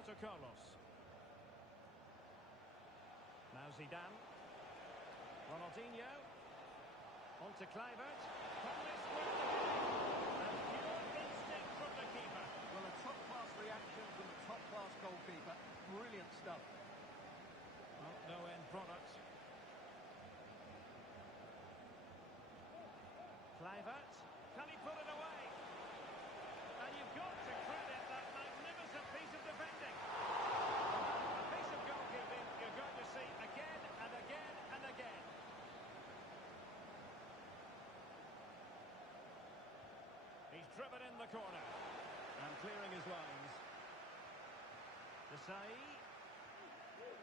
Roberto Carlos. Now Zidane. Ronaldinho. On to Kluivert. And pure instinct from the keeper. Well, a top-class reaction from the top-class goalkeeper. Brilliant stuff. Well, no end product. Kluivert. Can he put it away? And you've got to credit that magnificent piece of defending. A piece of goalkeeping you're going to see again and again and again. He's driven in the corner. And clearing his lines. Desai.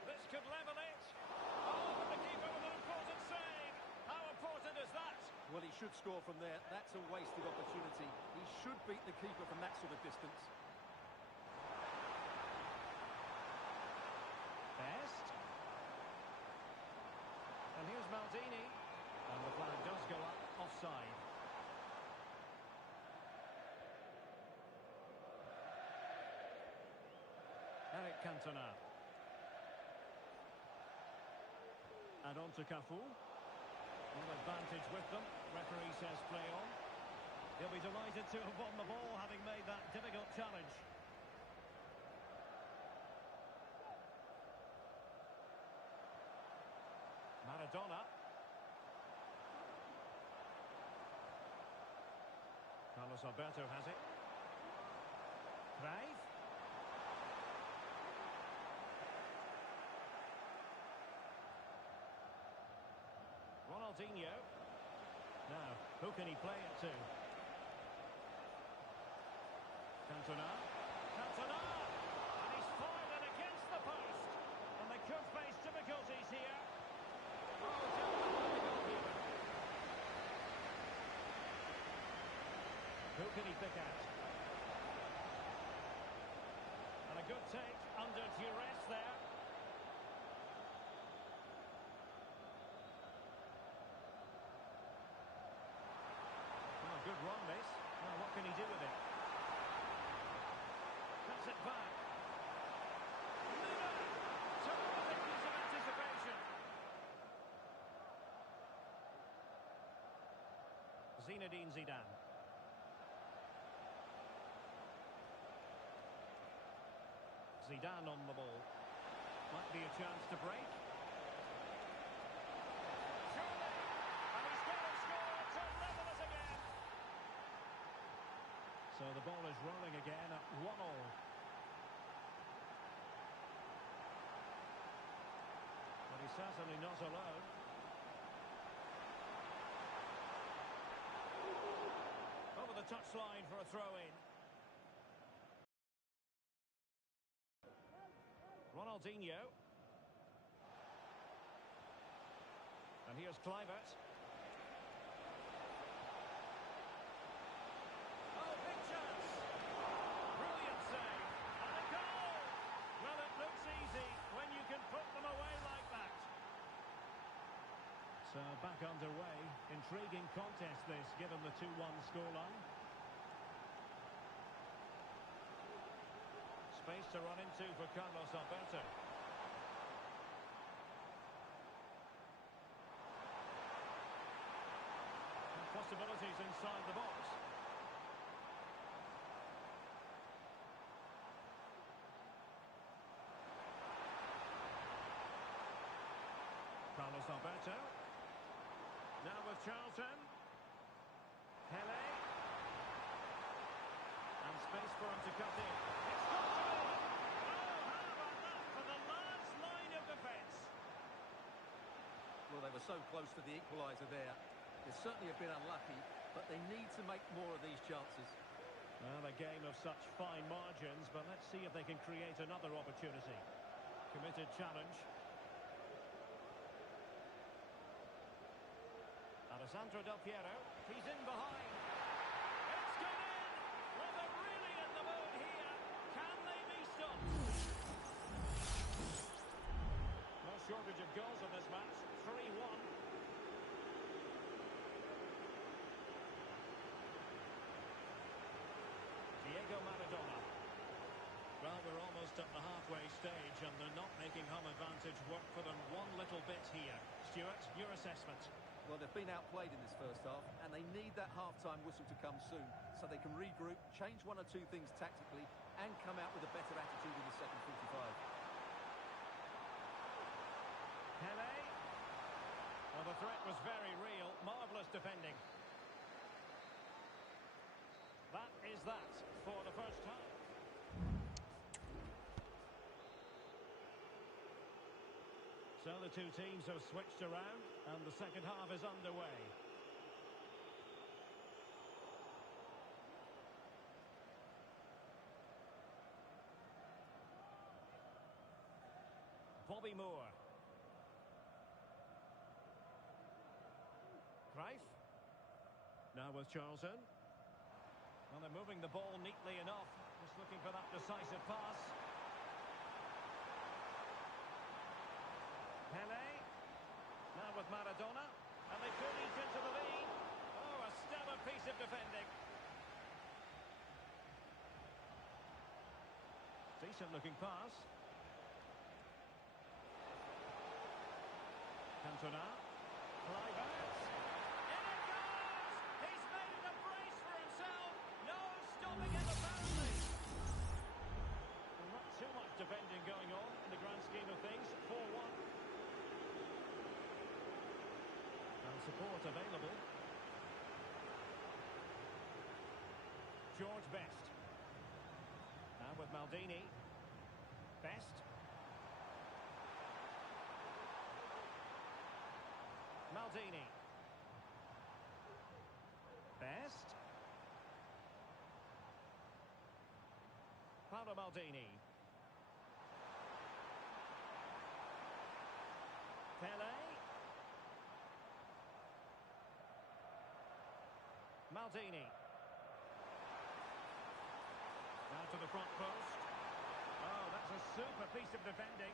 This could level it. Oh, but the keeper with an important save. How important is that? Well, he should score from there. That's a wasted opportunity. He should beat the keeper from that sort of distance. Best. And here's Maldini. And the flag does go up offside. Eric Cantona. And on to Cafu. All advantage with them. Referee says play on. He'll be delighted to have won the ball, having made that difficult challenge. Maradona. Carlos Alberto has it. Cruijff. Ronaldinho. Now, who can he play it to? Cantona. Cantona! And he's fired it against the post. And they could face difficulties here. Oh, dealt with by the goalkeeper. Who can he pick out? And a good take under duress there. Good run, this. Well, what can he do with it? Cuts it back. Noob! Terrific piece of anticipation. Zinedine Zidane. Zidane on the ball. Might be a chance to break. Surely! And he's going to score to level it again. So the ball is rolling again at 1-1. But he's certainly not alone. Over the touchline for a throw-in. Ronaldinho. And here's Kluivert. Oh, big chance! Brilliant save! And a goal! Well, it looks easy when you can put them away like that. So, back underway. Intriguing contest this, given the 2-1 scoreline. Space to run into for Carlos Alberto. And possibilities inside the box. Carlos Alberto. Now with Charlton. Pele. And space for him to cut in. It's got to be! Oh, how about that for the last line of defence? Well, they were so close to the equaliser there. They're certainly a bit unlucky, but they need to make more of these chances. Well, a game of such fine margins, but let's see if they can create another opportunity. Committed challenge. Alessandro Del Piero, he's in behind. It's gone in! Well, they're really in the mood here. Can they be stopped? No shortage of goals in this match. 3-1. Diego Maradona. Well, we're almost at the half. home advantage worked for them one little bit here. Stuart, your assessment? Well, they've been outplayed in this first half, and they need that half-time whistle to come soon so they can regroup, change one or two things tactically, and come out with a better attitude in the second 45. Pele. Well, the threat was very real. Marvellous defending. That is that for the first half. So the two teams have switched around and the second half is underway. Bobby Moore. Cruyff. Now with Charlton. Well, they're moving the ball neatly enough. Just looking for that decisive pass. Pele. Now with Maradona. And they could eat into the lead. Oh, a stellar piece of defending. Decent looking pass. Cantona. Clive. In it goes! He's made a brace for himself. No stopping it apparently. Well, not too much defending going on in the grand scheme of things. 4-1. And support available. George Best. Now with Maldini. Best. Maldini. Best. Paolo Maldini. Pele. Maldini. Now to the front post. Oh, that's a super piece of defending.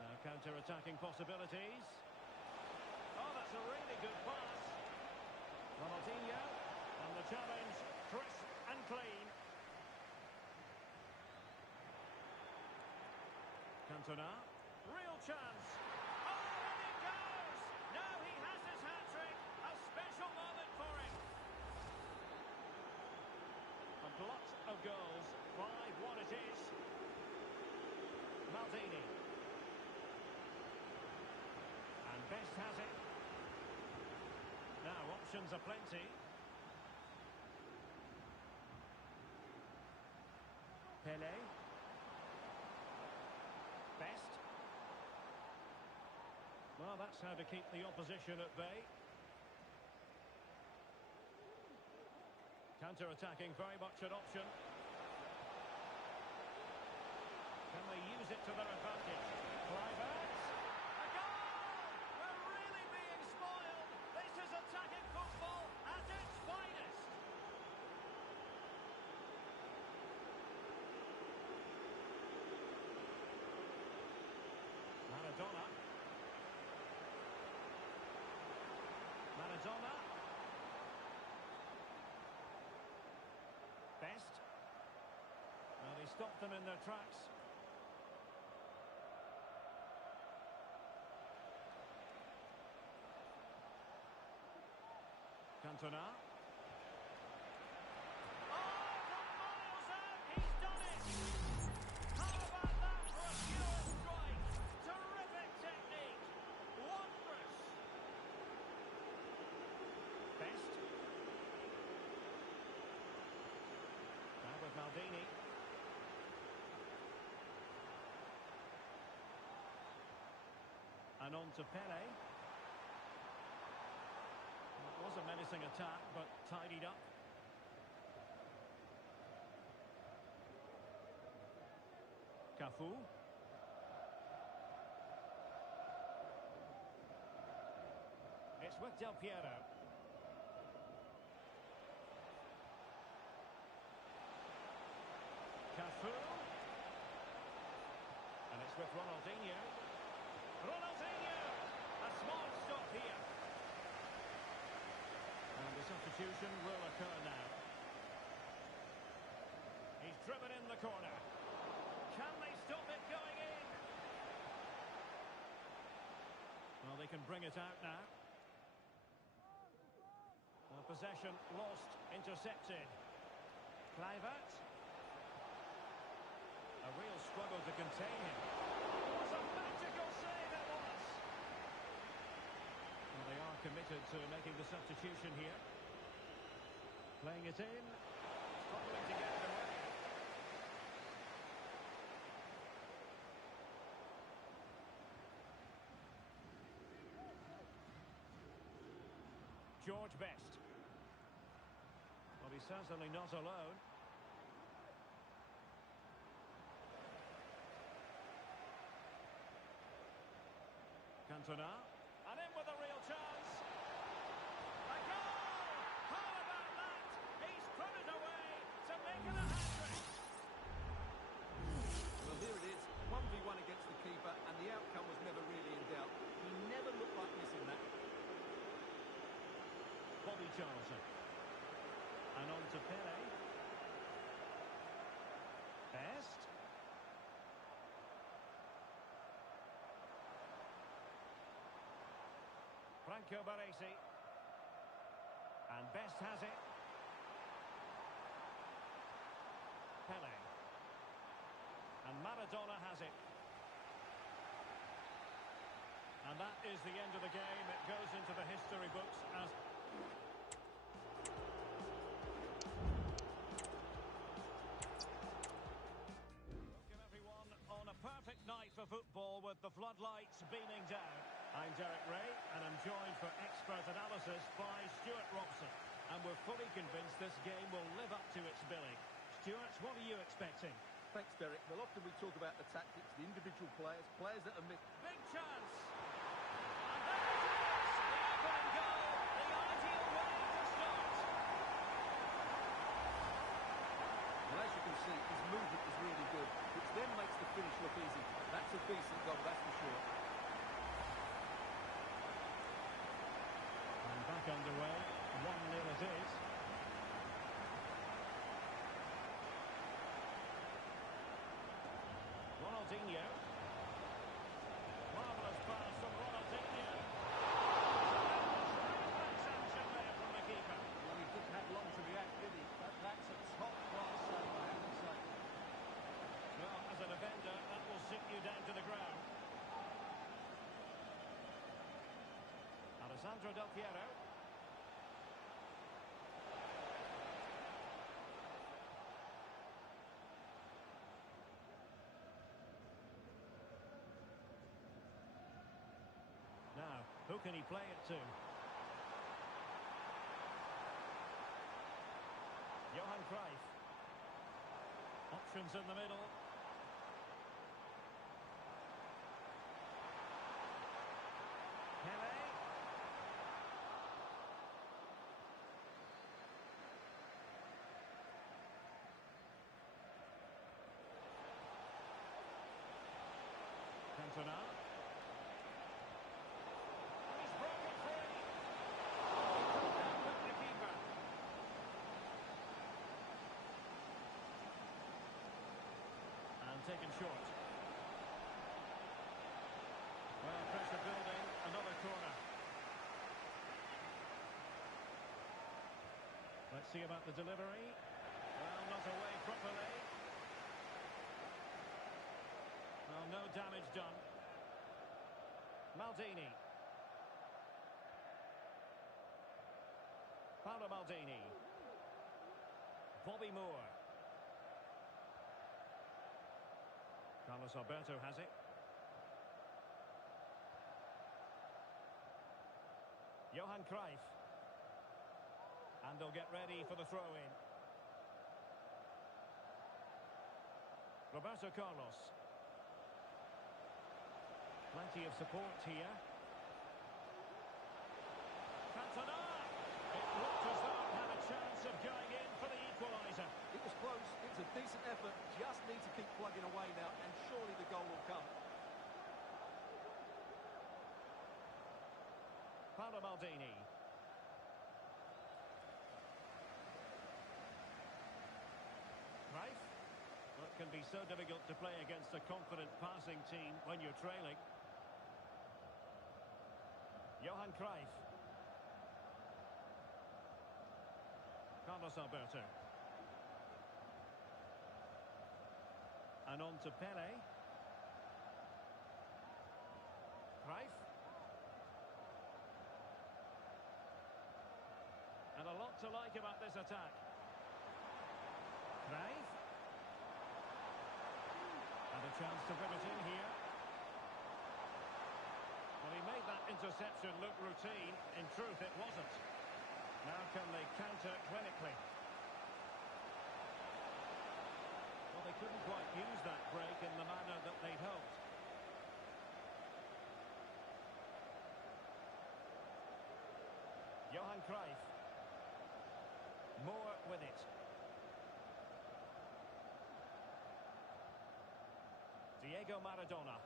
Now counter-attacking possibilities. Oh, that's a really good pass. Ronaldinho. And the challenge, crisp and clean. Cantona. Real chance. Oh, and it goes! Now he has his hat-trick. A special moment for him. A glut of goals. 5-1 it is. Maldini. And Best has it. Now options are plenty. Pele. Best. Well, that's how to keep the opposition at bay. Counter-attacking, very much an option. Can they use it to their advantage? Clive. A goal! We're really being spoiled. This is attacking football at its finest. Maradona. Maradona. Best. Well, he stopped them in their tracks. Cantona. Oh, from miles out, he's done it! How about that for a pure strike? Terrific technique! Wondrous! Best. Now with Maldini. And on to Pele. It was a menacing attack, but tidied up. Cafu. It's with Del Piero. Cafu. And it's with Ronaldinho. Ronaldinho! A smart stop here. And the substitution will occur now. driven in the corner. Can they stop it going in? Well, they can bring it out now. Possession lost, intercepted. Kluivert. A real struggle to contain him. It was a magical save, it was. Well, they are committed to making the substitution here. Playing it in. Struggling to get it away. George Best. Well, he's certainly not alone. Cantona. And in with a real chance. A goal! How about that? He's put it away to make it a hat-trick. Well, here it is. 1v1 against the keeper, and the outcome was never really in doubt. He never looked like missing that. Bobby Charlton. And on to Pele. Best. Franco Baresi. And Best has it. Pele. And Maradona has it. And that is the end of the game. It goes into the history books as... Welcome everyone on a perfect night for football with the floodlights beaming down. I'm Derek Ray and I'm joined for expert analysis by Stuart Robson. And we're fully convinced this game will live up to its billing. Stuart, what are you expecting? Thanks, Derek. Well, often we talk about the tactics, the individual players, players that are missed. Big chance! And there it is! The opening goal! The ideal way to start! Well, as you can see, his movement is really good, which then makes the finish look easy. That's a decent goal, that's for sure. And back underway, 1-0 it is. Ronaldinho. Marvellous pass from Ronaldinho. Reflex action there from the keeper. Well, he didn't have long to react, did he? But that's a top-class save, I have to say. Well, as a defender, that will sit you down to the ground. Alessandro Del Piero. Now, who can he play it to? Johan Cruyff. Options in the middle. Pele. Cantona. He's broken free. He couldn't outwit the keeper. And taken short. Well, pressure building. Another corner. Let's see about the delivery. Well, not away properly. Well, no damage done. Maldini. Paolo Maldini. Bobby Moore. Carlos Alberto has it. Johan Cruyff. And they'll get ready for the throw-in. Roberto Carlos. Plenty of support here. Cantona! It looked as though it had a chance of going in for the equaliser. It was close, it was a decent effort, just need to keep plugging away now, and surely the goal will come. Paolo Maldini. Cruyff. can be so difficult to play against a confident passing team when you're trailing. Johan Cruyff. Carlos Alberto. And on to Pele. Cruyff. And a lot to like about this attack. Cruyff. And a chance to whip it in here. Well, he made that interception look routine. In truth, it wasn't. Now can they counter clinically? Well, they couldn't quite use that break in the manner that they'd hoped. Johan Cruyff. Moore with it. Diego Maradona.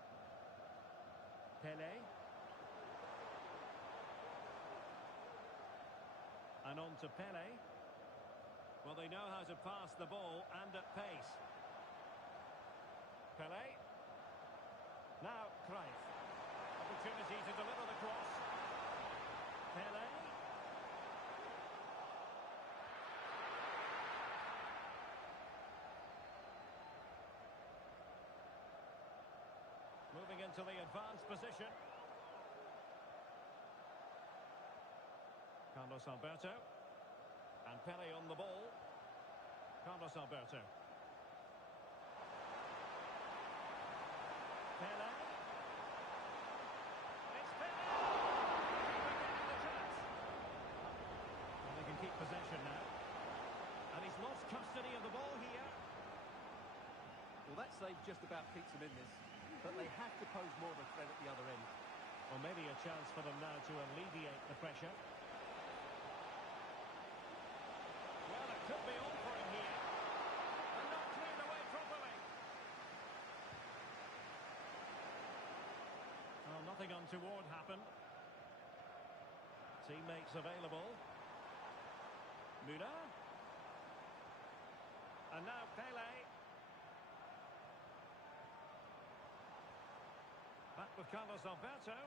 Pele. And on to Pele. Well, they know how to pass the ball and at pace. Pele. Now Cruyff. Opportunity to deliver the cross. Pele. Moving into the advanced position. Carlos Alberto. And Pele on the ball. Carlos Alberto. Pele. It's Pele! They're getting the chance. Well, they can keep possession now. And he's lost custody of the ball here. Well, that save just about keeps them in this. But they have to pose more of a threat at the other end. Well, maybe a chance for them now to alleviate the pressure. Well, it could be on for him here. And not cleared away properly. Well, nothing untoward happened. Teammates available. Müller. And now Pele. Back with Carlos Alberto.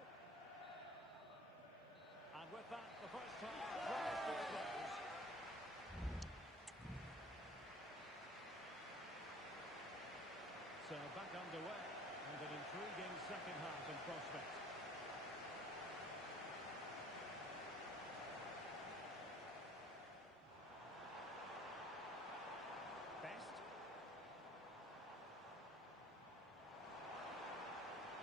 And with that, the first half draws to a close. So back underway, and an intriguing second half in prospect. Best.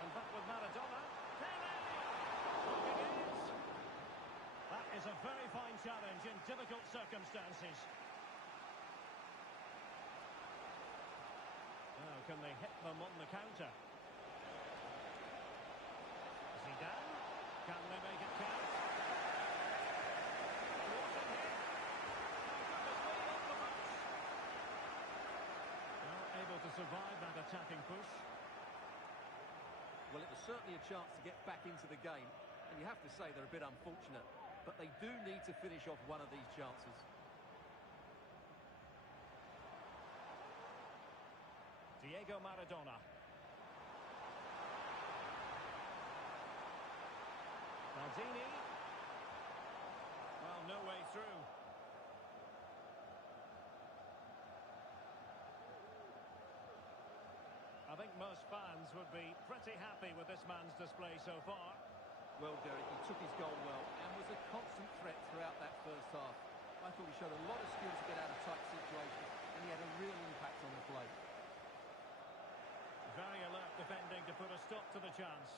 And back with Maradona. Pele! Look, it is. That is a very fine challenge in difficult circumstances. Now, can they hit them on the counter? Zidane. Can they make it count? What a hit! Now, goodness me, on the box. Well, able to survive that attacking push. Well, it was certainly a chance to get back into the game, and you have to say they're a bit unfortunate, but they do need to finish off one of these chances. Diego Maradona. Maldini. Well, no way through. I think most fans would be pretty happy with this man's display so far. Well, Derek, he took his goal well and was a constant threat throughout that first half. I thought he showed a lot of skill to get out of tight situations, and he had a real impact on the play. Very alert defending to put a stop to the chance.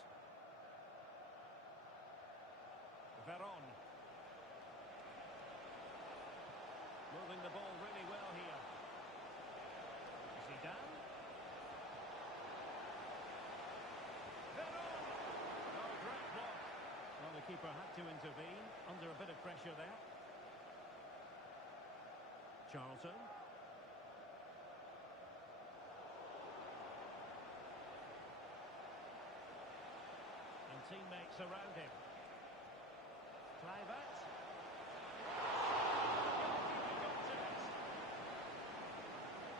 Veron. Moving the ball really well here. Zidane. Veron! Oh, great block. Well, the keeper had to intervene under a bit of pressure there. Charlton. And teammates around him. Kluivert.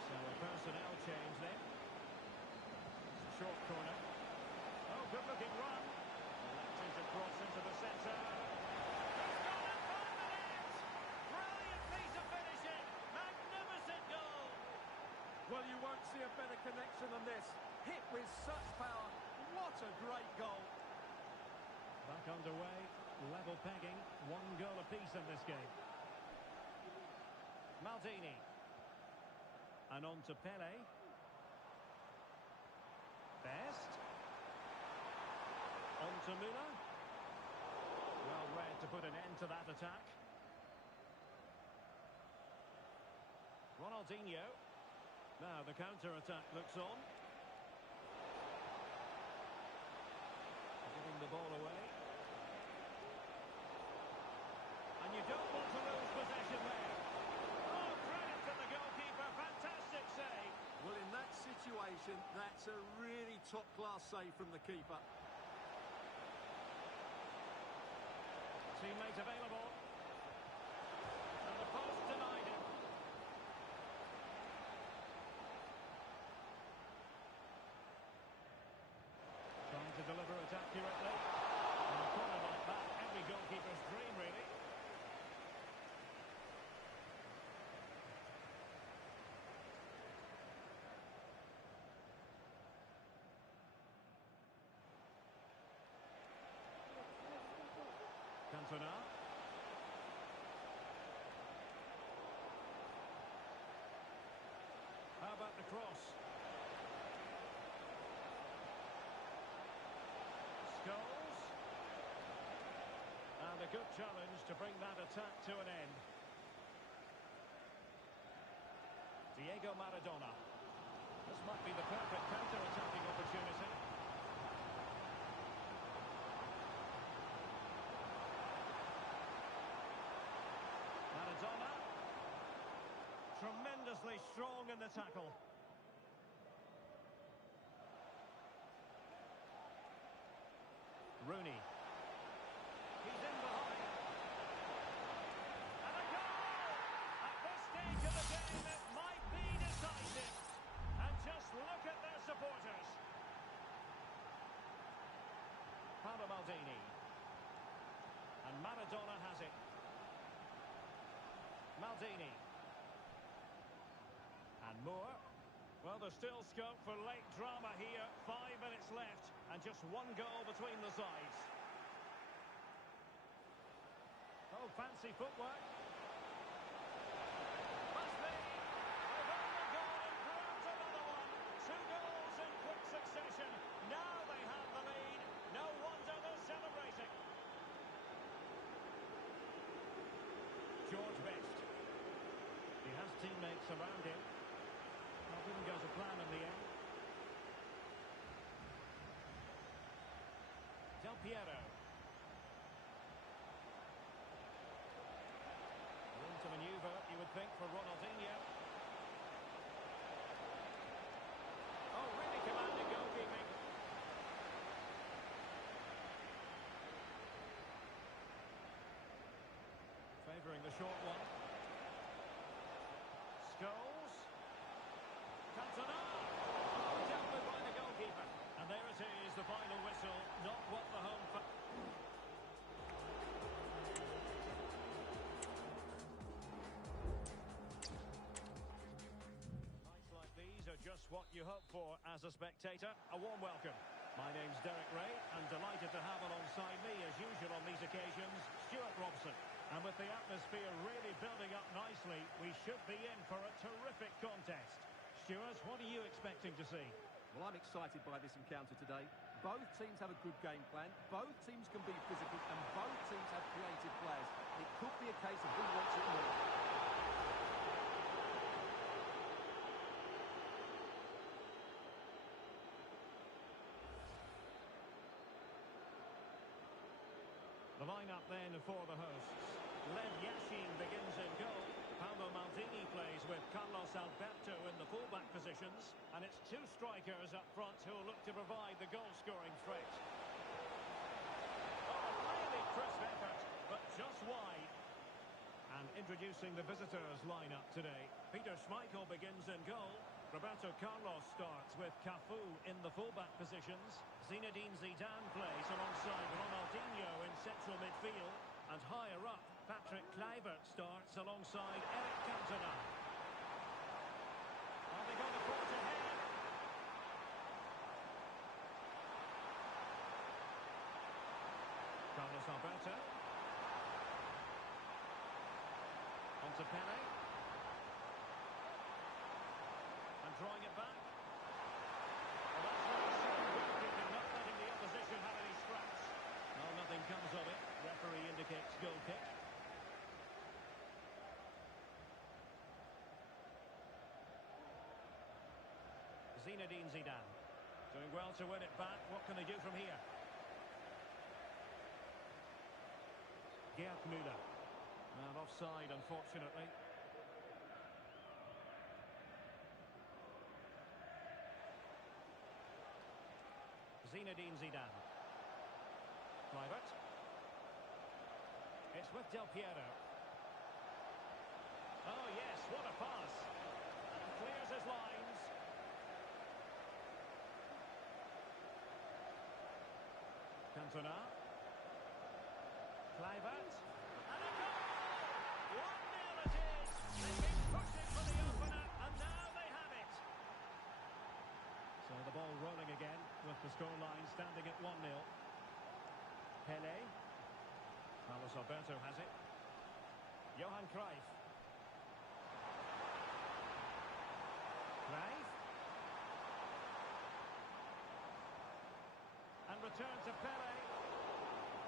So a personnel change then. short corner. Oh, good-looking run. Left it across into the centre. He's gone and found the net! Brilliant piece of finishing. Magnificent goal. Well, you won't see a better connection than this. Hit with such power. What a great goal. Back underway. Level pegging. 1 goal apiece in this game. Maldini. And on to Pele. Best. On to Müller. Well read to put an end to that attack. Ronaldinho. Now the counter-attack looks on. Giving the ball away. And you don't want to lose possession there. Oh, credit to the goalkeeper. Fantastic save. Well, in that situation, that's a really top-class save from the keeper. Teammate available. And the post denied him. Trying to deliver it accurately. And a corner like that, every goalkeeper's dream, really. Cantona. How about the cross? Scholes. And a good challenge to bring that attack to an end. Diego Maradona. This might be the perfect counter-attacking opportunity. Maradona. Tremendously strong in the tackle. Rooney. He's in behind. And a goal! At this stage of the game, it might be decisive. And just look at their supporters. Paolo Maldini. And Maradona has it. Maldini. And Moore. Well, there's still scope for late drama here. 5 minutes left. And just 1 goal between the sides. Oh, fancy footwork. Must be. They've opened the goal and grabbed another one. 2 goals in quick succession. Now they have the lead. No wonder they're celebrating. George Best. He has teammates around him. That didn't go to plan in the end. Del Piero. Room to manoeuvre, you would think, for Ronaldinho. Oh, really commanding goalkeeping. Favouring the short one. Scholes. Cantona. Oh, dealt with by the goalkeeper. And there it is, the final whistle. Not what the home... Nights like these are just what you hope for as a spectator. A warm welcome. My name's Derek Ray, and delighted to have alongside me, as usual on these occasions, Stuart Robson. And with the atmosphere really building up nicely, we should be in for a terrific contest. Stuart, what are you expecting to see? Well, I'm excited by this encounter today. Both teams have a good game plan. Both teams can be physical, and both teams have creative players. It could be a case of who wants it more. The line-up then for the hosts. Lev Yashin begins in goal. Paolo Maldini plays with Carlos Alberto in the fullback positions. And it's 2 strikers up front who will look to provide the goal-scoring threat. Oh, a really crisp effort, but just wide. And introducing the visitors' line-up today. Peter Schmeichel begins in goal. Roberto Carlos starts with Cafu in the fullback positions. Zinedine Zidane plays alongside Ronaldinho in central midfield. And higher up, Patrick Kluivert starts alongside Eric Cantona. Are they going to forge ahead? Carlos Alberto. On to Pele. And drawing it back. Well, that's really sound goalkeeping, not letting the opposition have any scraps. Well, nothing comes of it. Referee indicates goal kick. Zinedine Zidane. Doing well to win it back. What can they do from here? Gerd Müller. And offside, unfortunately. Zinedine Zidane. Kluivert. It's with Del Piero. Oh yes, what a pass. And clears his lines. Cantona. Kluivert. And a goal! 1-0 it is. They've been pushing for the opener, and now they have it. So the ball rolling again with the scoreline standing at 1-0. Pele. Carlos Alberto has it. Johan Cruyff. Cruyff. And return to Pele.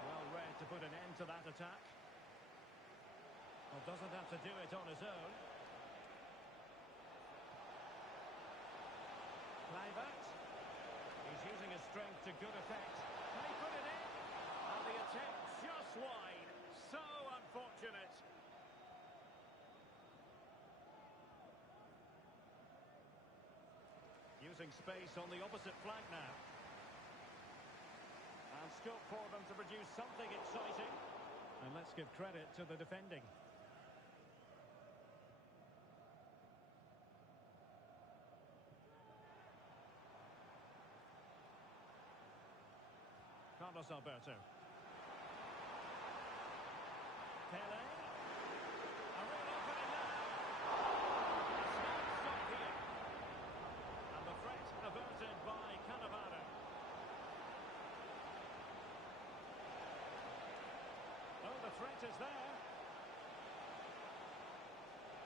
Well read to put an end to that attack. Well, doesn't have to do it on his own. Kluivert. He's using his strength to good effect. Can he put it in? And the attempt just wide. So unfortunate. Using space on the opposite flank now. And scope for them to produce something exciting. And let's give credit to the defending. Carlos Alberto. Pele. A real opening now. A smart stop here. And the threat averted by Cannavaro. Oh, the threat is there.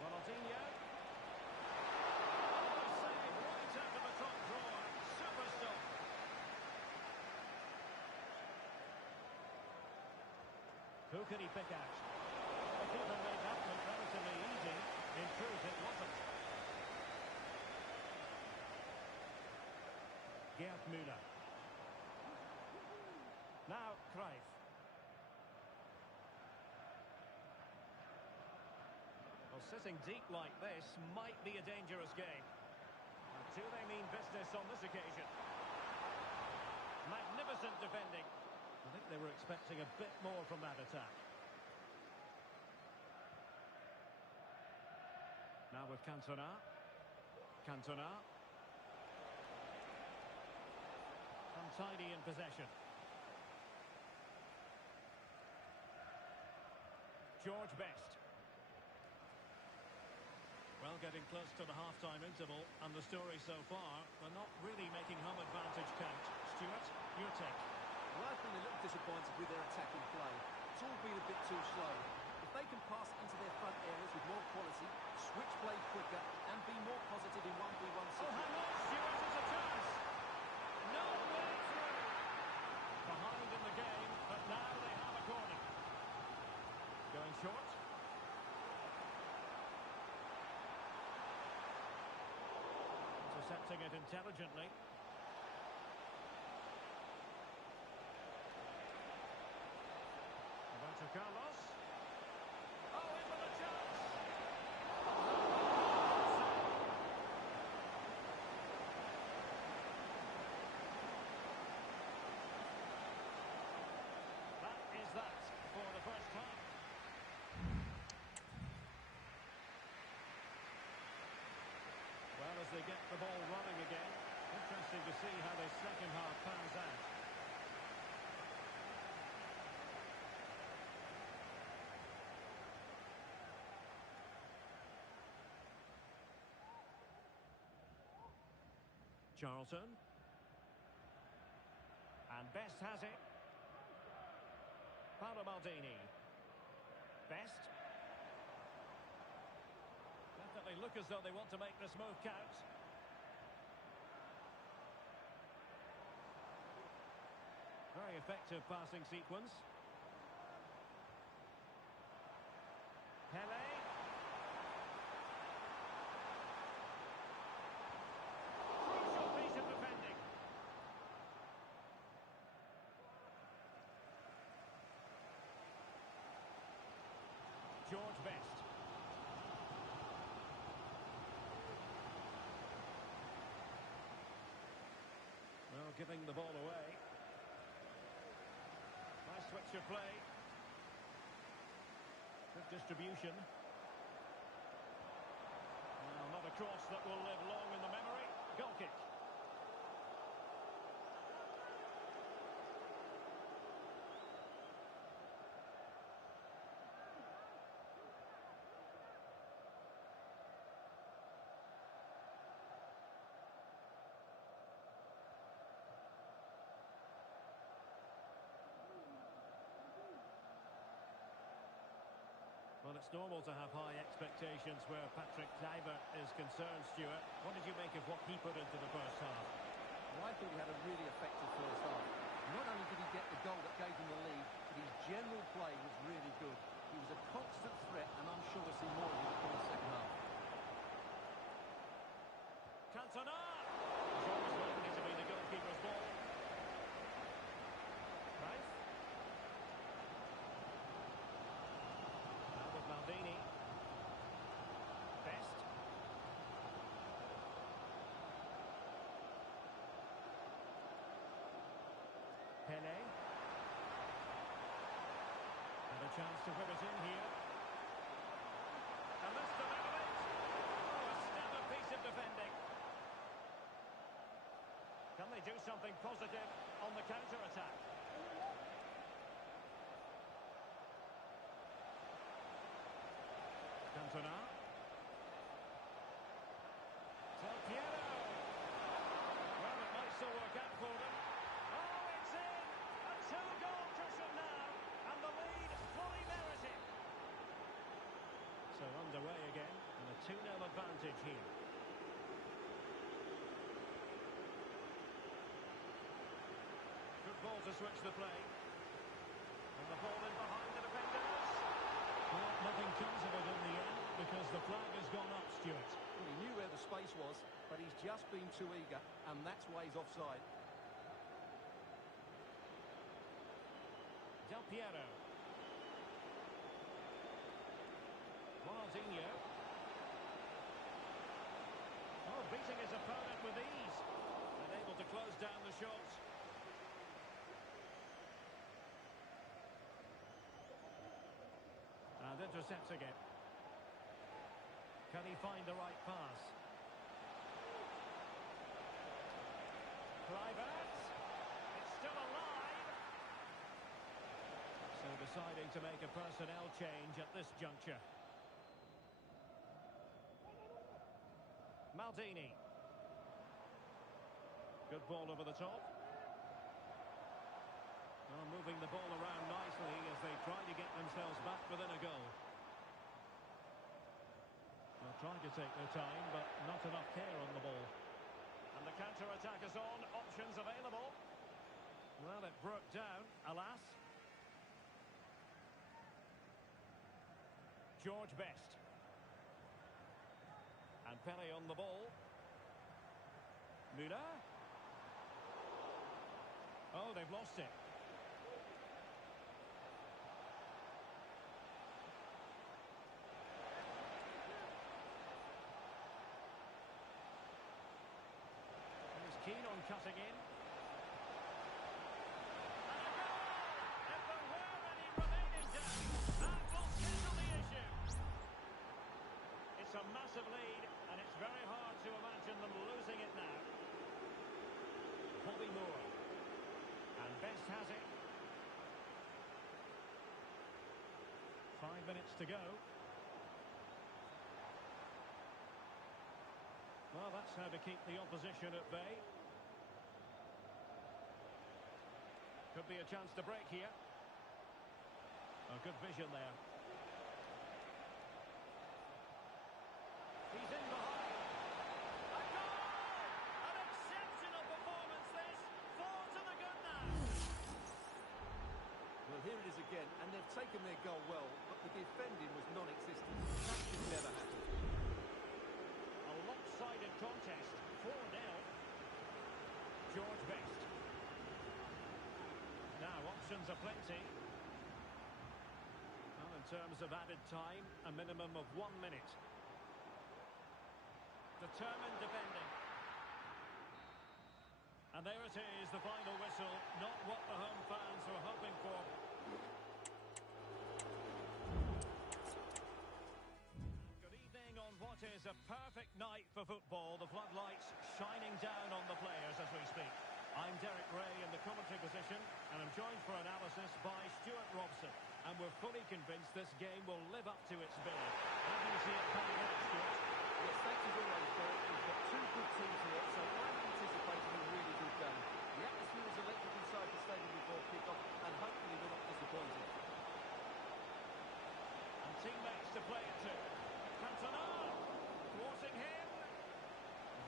Ronaldinho. Oh, save right out of the top drawer. Super stop. Who can he pick out? The keeper made that look relatively easy. In truth, it wasn't. Gerd Müller. Now, Cruyff. Well, sitting deep like this might be a dangerous game. And do they mean business on this occasion? Magnificent defending. I think they were expecting a bit more from that attack. Now with Cantona. Cantona. Untidy in possession. George Best. Well, getting close to the half-time interval, and the story so far, they're not really making home advantage count. Stuart, your take. Well, I've been a little disappointed with their attacking play. It's all been a bit too slow. If they can pass into their front areas with more quality, switch play quicker, and be more positive in 1v1 Oh, situations. hang on, Stuart, it's a chance. No way through. Behind in the game, but now they have a corner. Going short. Intercepting it intelligently. Roberto Carlos. Oh, in with a chance. That is that for the first time. Well, as they get the Charlton. And Best has it. Paolo Maldini. Best. Definitely look as though they want to make this move count. Very effective passing sequence. Pele. Crucial piece of defending. George Best. Well, giving the ball away. Nice switch of play. Good distribution. Well, not a cross that will live long in the memory. Goal kick. Well, it's normal to have high expectations where Patrick Kluivert is concerned, Stuart. What did you make of what he put into the first half? Well, I thought he had a really effective first half. Not only did he get the goal that gave him the lead, but his general play was really good. He was a constant threat, and I'm sure we'll see more of him in the second half. Cantona! It's always likely to be the goalkeeper's ball. Right. Now with Maldini. Best. Pele. And a chance to whip it in here. And that's the level it. Oh, a stellar piece of defending. Can they do something positive on the counter-attack? Cantona. Del Piero. Well, it might still work out for them. Oh, it's in! A two-goal cushion now, and the lead fully merited. So underway again, and a 2-0 advantage here. Good ball to switch the play. And the ball in behind the defenders. Well, nothing comes of it in the end because the flag has gone up, Stuart. Well, he knew where the space was, but he's just been too eager, and that's why he's offside. Del Piero. Ronaldinho. Oh, beating his opponent with ease. And able to close down the shots. And intercepts again. Can he find the right pass? Kluivert. It's still alive. So deciding to make a personnel change at this juncture. Maldini. Good ball over the top. Well, moving the ball around nicely as they try to get themselves back within a goal. Well, trying to take their time, but not enough care on the ball. And the counter-attack is on. Options available. Well, it broke down, alas. George Best. And Pele on the ball. Müller. Oh, they've lost it. Keen on cutting in. And a goal! If there were any remaining doubts, that will settle the issue. It's a massive lead, and it's very hard to imagine them losing it now. Bobby Moore. And Best has it. 5 minutes to go. Well, that's That's how to keep the opposition at bay. Could be a chance to break here. Oh, good vision there. He's in behind. A goal! An exceptional performance this. 4 to the good now. Well, here it is again, and they've taken their goal well, but the defending was non-existent. That should never happen. A lopsided contest. 4-0. George Best. Now, options are plenty. Well, in terms of added time, a minimum of 1 minute. Determined defending. And there it is, the final whistle. Not what the home fans were hoping for. Good evening on what is a perfect night for football. The floodlights shining down on the players as we speak. I'm Derek Ray in the commentary position, and I'm joined for analysis by Stuart Robson. And we're fully convinced this game will live up to its billing. How do you see it playing out, Stuart? Yes, thanks as always, Derek. We've got two good teams here, so I'm anticipating a really good game. The atmosphere is electric inside the stadium before kick-off, and hopefully we're not disappointed. And teammates to play it to. Cantona! Thwarting him.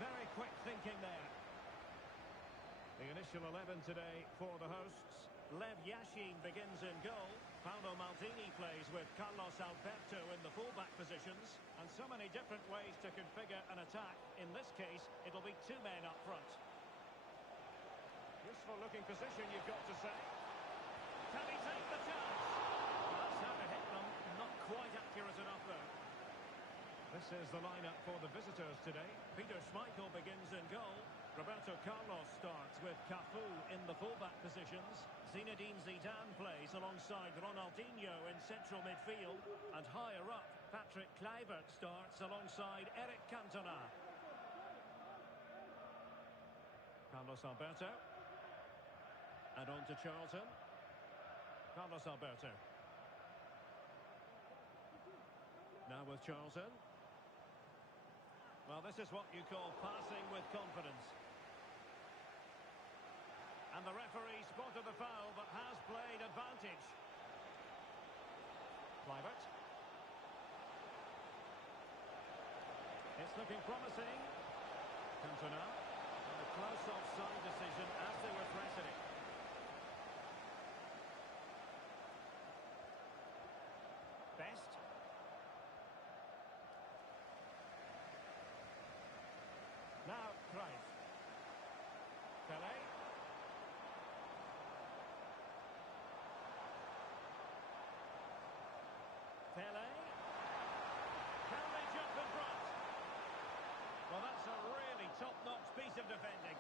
Very quick thinking there. The initial 11 today for the hosts. Lev Yashin begins in goal. Paolo Maldini plays with Carlos Alberto in the fullback positions. And so many different ways to configure an attack. In this case, it'll be 2 men up front. Useful looking position, you've got to say. Can he take the chance? That's how to hit them. Not quite accurate enough though. This is the lineup for the visitors today. Peter Schmeichel begins in goal. Roberto Carlos starts with Cafu in the fullback positions. Zinedine Zidane plays alongside Ronaldinho in central midfield. And higher up, Patrick Kluivert starts alongside Eric Cantona. Carlos Alberto. And on to Charlton. Carlos Alberto. Now with Charlton. Well, this is what you call passing with confidence. And the referee spotted the foul, but has played advantage. Kluivert. It's looking promising. Cantona. And a close offside decision as they were pressing it. Best. Now, Cruyff. Pelé. Pelé. Can they jump in front? Well, that's a really top-notch piece of defending.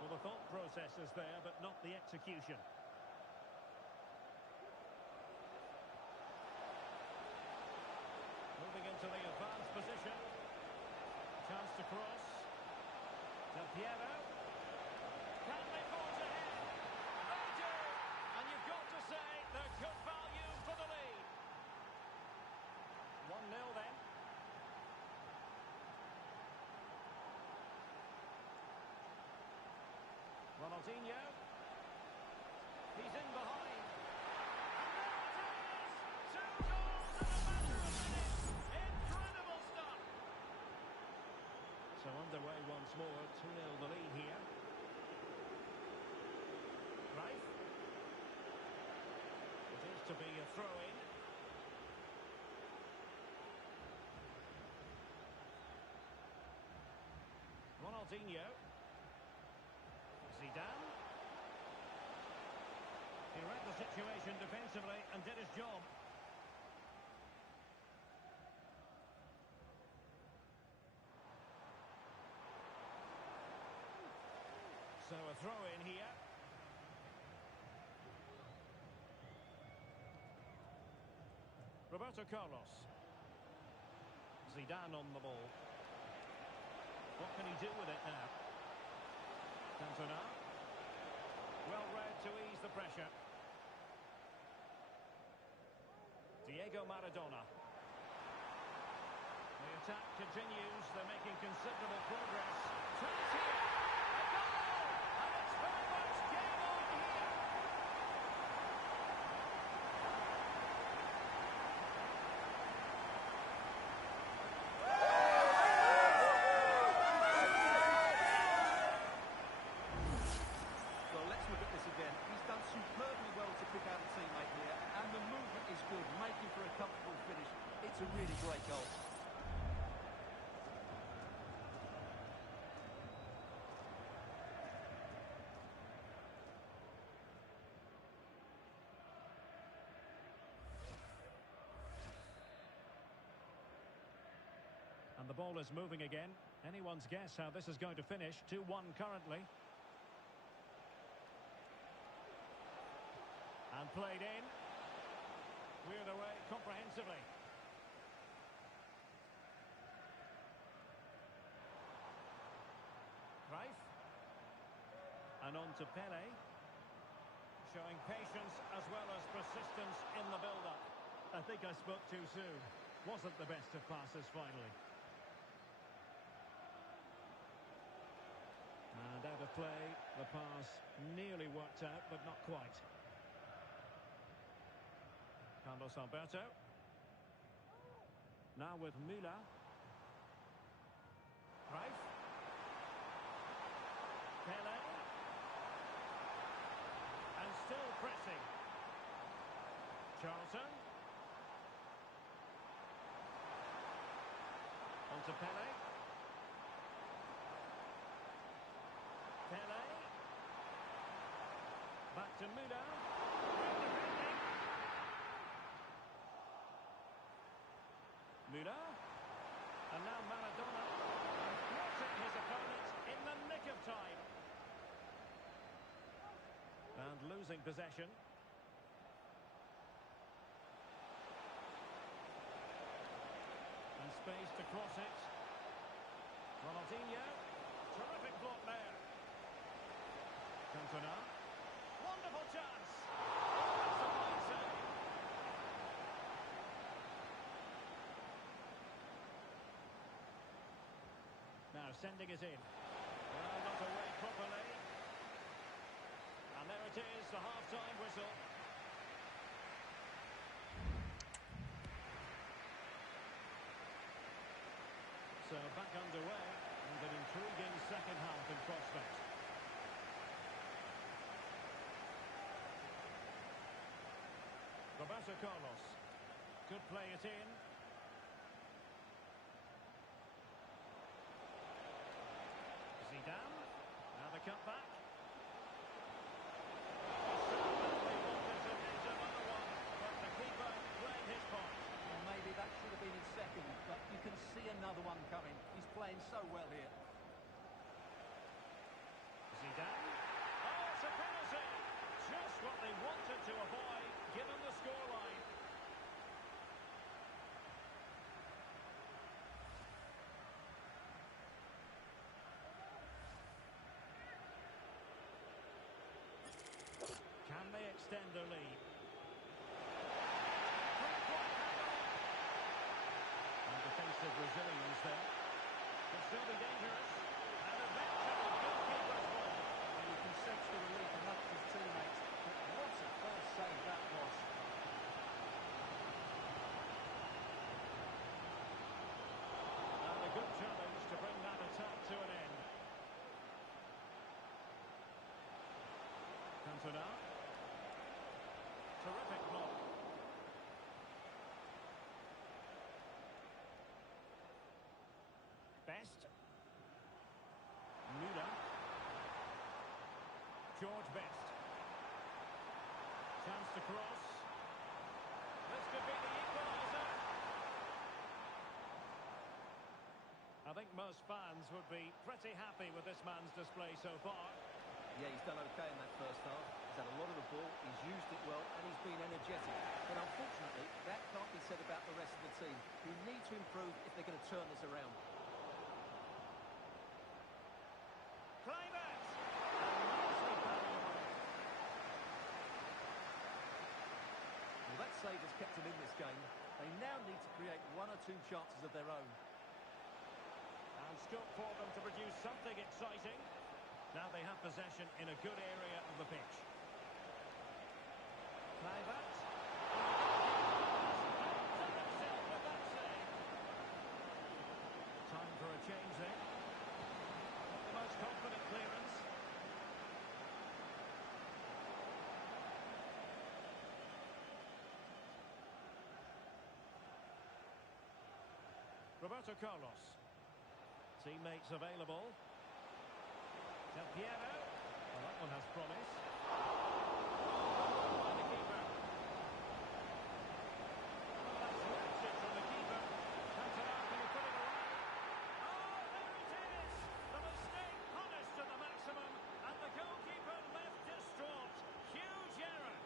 Well, the thought process is there, but not the execution. Moving into the advanced position. Chance to cross. Del Piero. Can they forge ahead? They do! And you've got to say they're good value for the lead. 1-0 then. Ronaldinho. He's in behind. And there it is! 2 goals in a matter of minutes. Incredible stuff. So underway once more. 2-0 the lead here. Cruyff. It is to be a throw-in. Ronaldinho. Zidane. He read the situation defensively and did his job. So a throw-in here. Roberto Carlos. Zidane on the ball. What can he do with it now? Cantona. Well read to ease the pressure. Diego Maradona. attack continues. They're making considerable progress. Chance here. A goal! And it's very much game on here. Well, let's look at this again. He's done superbly well to pick out a teammate here, and the movement is good, making for a comfortable finish. It's a really great goal. And the ball is moving again. Anyone's guess how this is going to finish. 2-1 currently. And played in. Cleared away comprehensively. Greif. And on to Pele. Showing patience as well as persistence in the build-up. I think I spoke too soon. Wasn't the best of passes finally. And out of play, the pass nearly worked out, but not quite. Carlos Alberto. Now with Müller. Greif. Pele. And still pressing. Charlton. On to Pele. Pele. Back to Müller. Müller. And now Maradona. Thwarting his opponent in the nick of time. And losing possession. And space to cross it. Ronaldinho. Terrific block there. Cantona. Wonderful chance. Oh, that's a fine save. Now sending it in. Well, not away properly. And there it is, the half-time whistle. So back underway, and an intriguing second half in prospect. Roberto Carlos could play it in. Zidane, now the cut back. He so badly wanted to hit another one, but the keeper playing his part. Well, maybe that should have been his second, but you can see another one coming. He's playing so well here. Zidane. Oh, it's a penalty. Just what they wanted to avoid, given the scoreline. Can they extend their lead? And defensive resilience there. Could still be dangerous. And eventually goalkeeper's ball. Well, you can sense the relief amongst his teammates. But what a first save that was. And a good challenge to bring that attack to an end. Cantona. Terrific block. Best. Müller. George Best. Chance to cross. This could be the equaliser. I think most fans would be pretty happy with this man's display so far. Yeah, he's done okay in that first half. He's had a lot of the ball, he's used it well, and he's been energetic. But unfortunately, that can't be said about the rest of the team, who need to improve if they're going to turn this around. Claim it! And nicely parried away. Well, that save has kept them in this game. They now need to create one or two chances of their own. And scope for them to produce something exciting. Now they have possession in a good area of the pitch. Kluivert. Time for a change there. Not the most confident clearance. Roberto Carlos. Teammates available. Del Piero. Well, that one has promise. By the keeper. Well, that's wretched from the keeper. Comes it out and he put it away. Oh, there it is! The mistake punished to the maximum, and the goalkeeper left distraught. Huge error.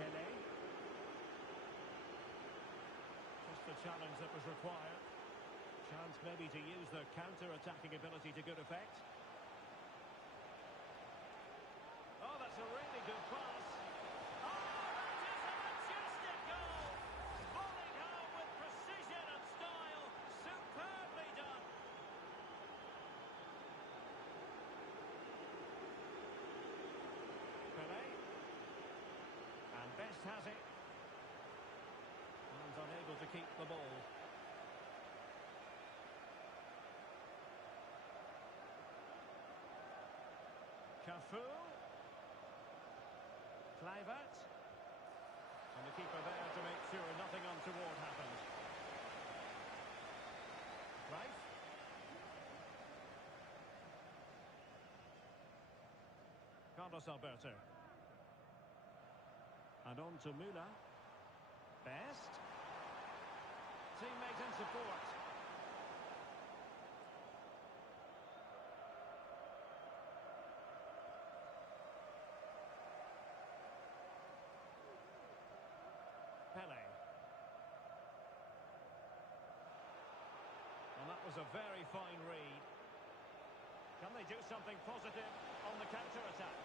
Pele. Just the challenge that was required. Chance maybe to use their counter-attacking ability to good effect. Oh, that's a really good pass. Oh, that is a majestic goal! Volleyed home with precision and style. Superbly done. Pele. And Best has it. And unable to keep the ball. Cafu. Kluivert. And the keeper there to make sure nothing untoward happened. Right. Carlos Alberto. And on to Müller. Best. Teammate in support. Pele. And that was a very fine read. Can they do something positive on the counter-attack?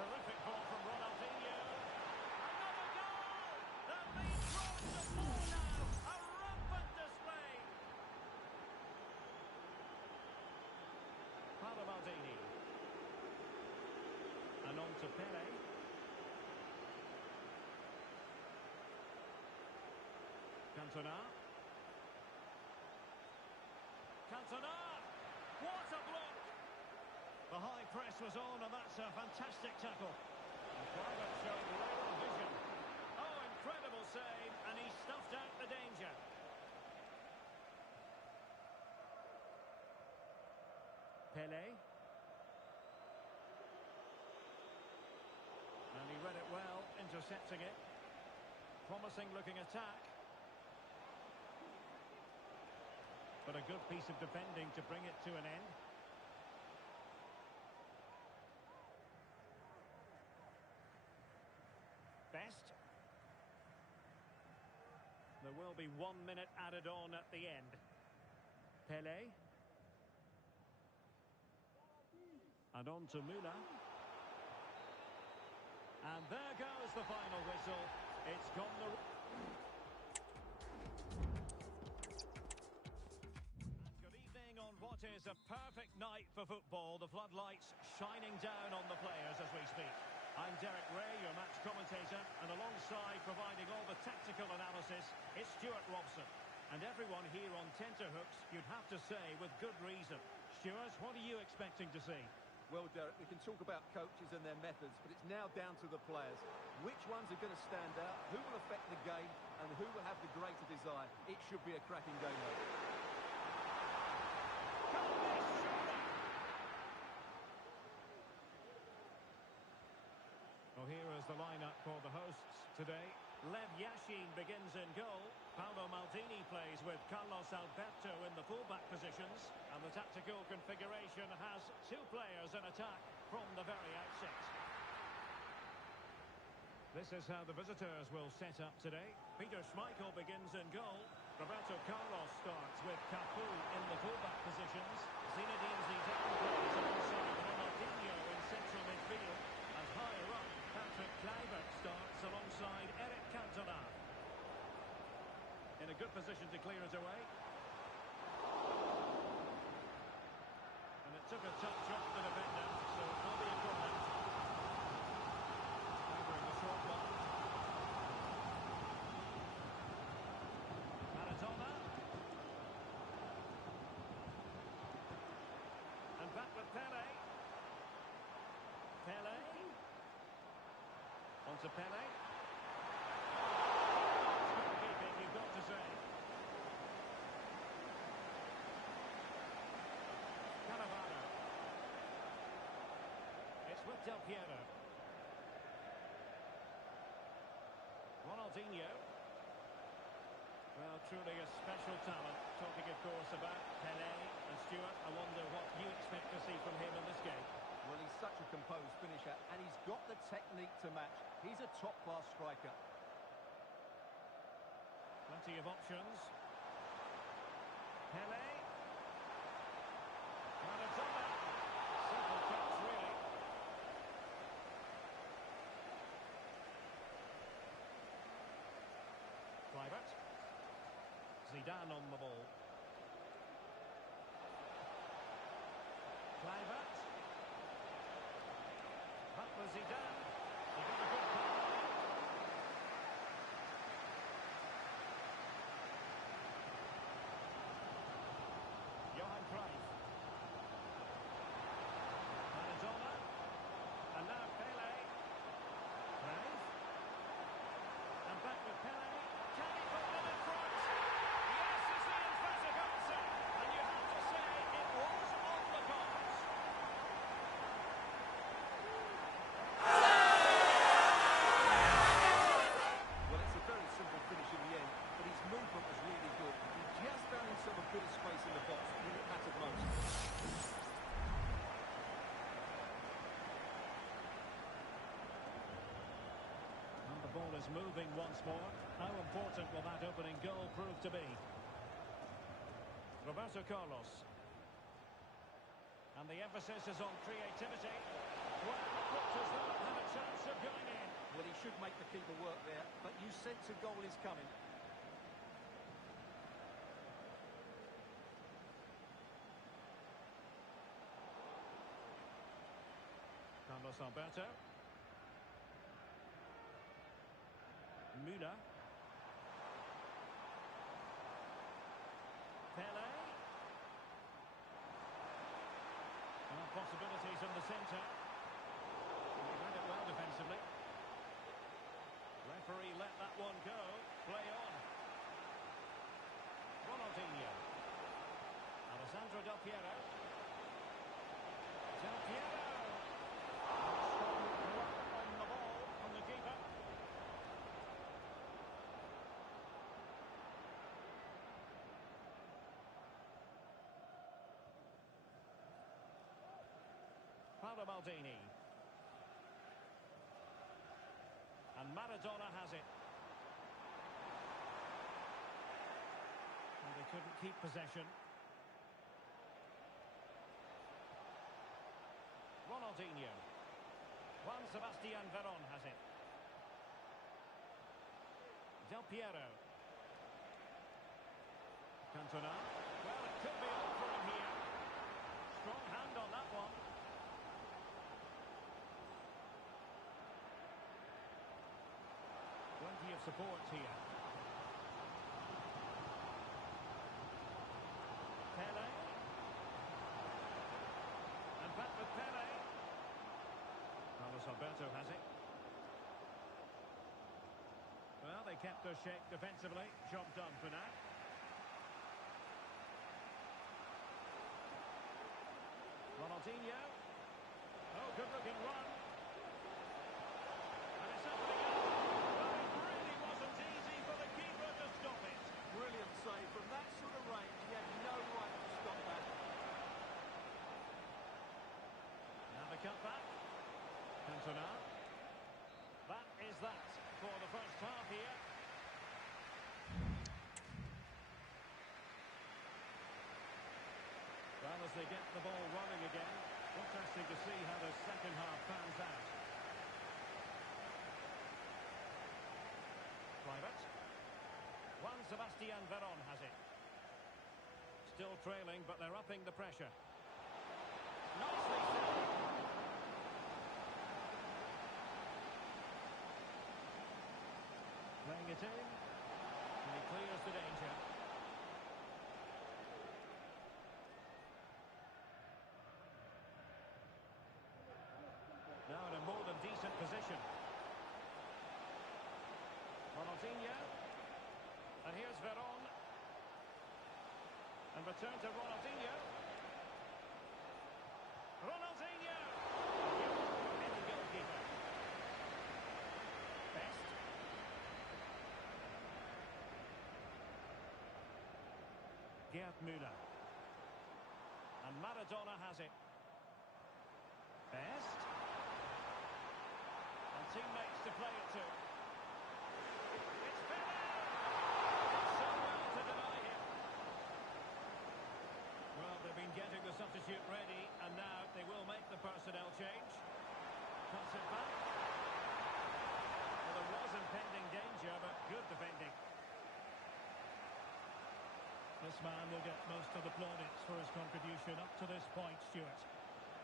Terrific ball from Ronaldinho. Another goal! The lead grows to four now. A rampant display. Paolo Maldini. And on to Pele. Cantona. Cantona! What a block! The high press was on, and that's a fantastic tackle. And Kluivert showed real vision. Oh, incredible save, and he stuffed out the danger. Pele. And he read it well, intercepting it. Promising looking attack. But a good piece of defending to bring it to an end. Best. There will be 1 minute added on at the end. Pele. And on to Müller. And there goes the final whistle. It's gone the... What is a perfect night for football, the floodlights shining down on the players as we speak. I'm Derek Ray, your match commentator, and alongside providing all the tactical analysis, it's Stuart Robson. And everyone here on tenterhooks, you'd have to say, with good reason. Stuart, what are you expecting to see? Well, Derek, we can talk about coaches and their methods, but it's now down to the players. Which ones are going to stand out, who will affect the game, and who will have the greater desire? It should be a cracking game, though. Well, here is the lineup for the hosts today. Lev Yashin begins in goal. Paolo Maldini plays with Carlos Alberto in the fullback positions. And the tactical configuration has two players in attack from the very outset. This is how the visitors will set up today. Peter Schmeichel begins in goal. Roberto Carlos starts with Cafu in the fullback positions. Zinedine Zidane plays alongside Ronaldinho in central midfield. And higher up, Kluivert starts alongside Eric Cantona. a good position to clear it away. And it took a touch off the defender, so it will be a corner. Favouring the short one. Maradona. And back with Pele. Pele. On to Pele. Goalkeeping, you've got to say. Cannavaro. It's with Del Piero. Ronaldinho. Well, truly a special talent. Talking, of course, about Pelé. And Stuart, I wonder what you expect to see from him in this game. Well, he's such a composed finisher, and he's got the technique to match. He's a top-class striker. Plenty of options. Pelé. Maradona. Simple touch, really. Kluivert. Zidane on the ball. Kluivert. That was Zidane. He got a good ball. Johan Cruyff. Maradona. And now Pele. Cruyff. And back with Pele. Can he put them in front? Yes, is the emphatic answer. And you have to say it was on the box. Well, it's a very simple finish in the end, but his movement was really good. He just found himself a bit of space in the box when it mattered most. And the ball is moving once more. How important will that opening goal prove to be? Roberto Carlos. And the emphasis is on creativity. Well, it looked as though it had a chance of going in. Well, he should make the keeper work there, but you sense a goal is coming. Carlos Alberto. Müller. Pele. And possibilities in the centre. He read it well defensively. Referee let that one go. Play on. Ronaldinho. Alessandro Del Piero. Del Piero. Strong work on the ball from the keeper. Paolo Maldini. And Maradona has it. And they couldn't keep possession. Ronaldinho. Juan Sebastian Veron has it. Del Piero. Cantona. Well, it could be on for him here. Strong hand on that one. Plenty of support here. Pele. And back with Pele. Carlos Alberto has it. Well, they kept their shape defensively. Job done for now. Ronaldinho. Oh, good-looking run. And it's opening up. Well, it really wasn't easy for the keeper to stop it. Brilliant save. From that sort of range, he had no right to stop that. Now the cutback. Cantona. That is that for the first half here. Well, as they get the ball rolling again, interesting to see how the second half pans out. Kluivert. Juan Sebastian Veron has it. Still trailing, but they're upping the pressure. Nicely saved. Playing it in. And he clears the danger. Now in a more than decent position. Ronaldinho. And here's Veron. And return to Ronaldinho. Ronaldinho! In the goalkeeper. Best. Gerd Müller. And Maradona has it. Best. And teammates to play it to. It's Pele! So well to deny him. Well, they've been getting the substitute ready, and now they will make the personnel change. Cuts it back. Well, there was impending danger, but good defending. This man will get most of the plaudits for his contribution up to this point, Stuart.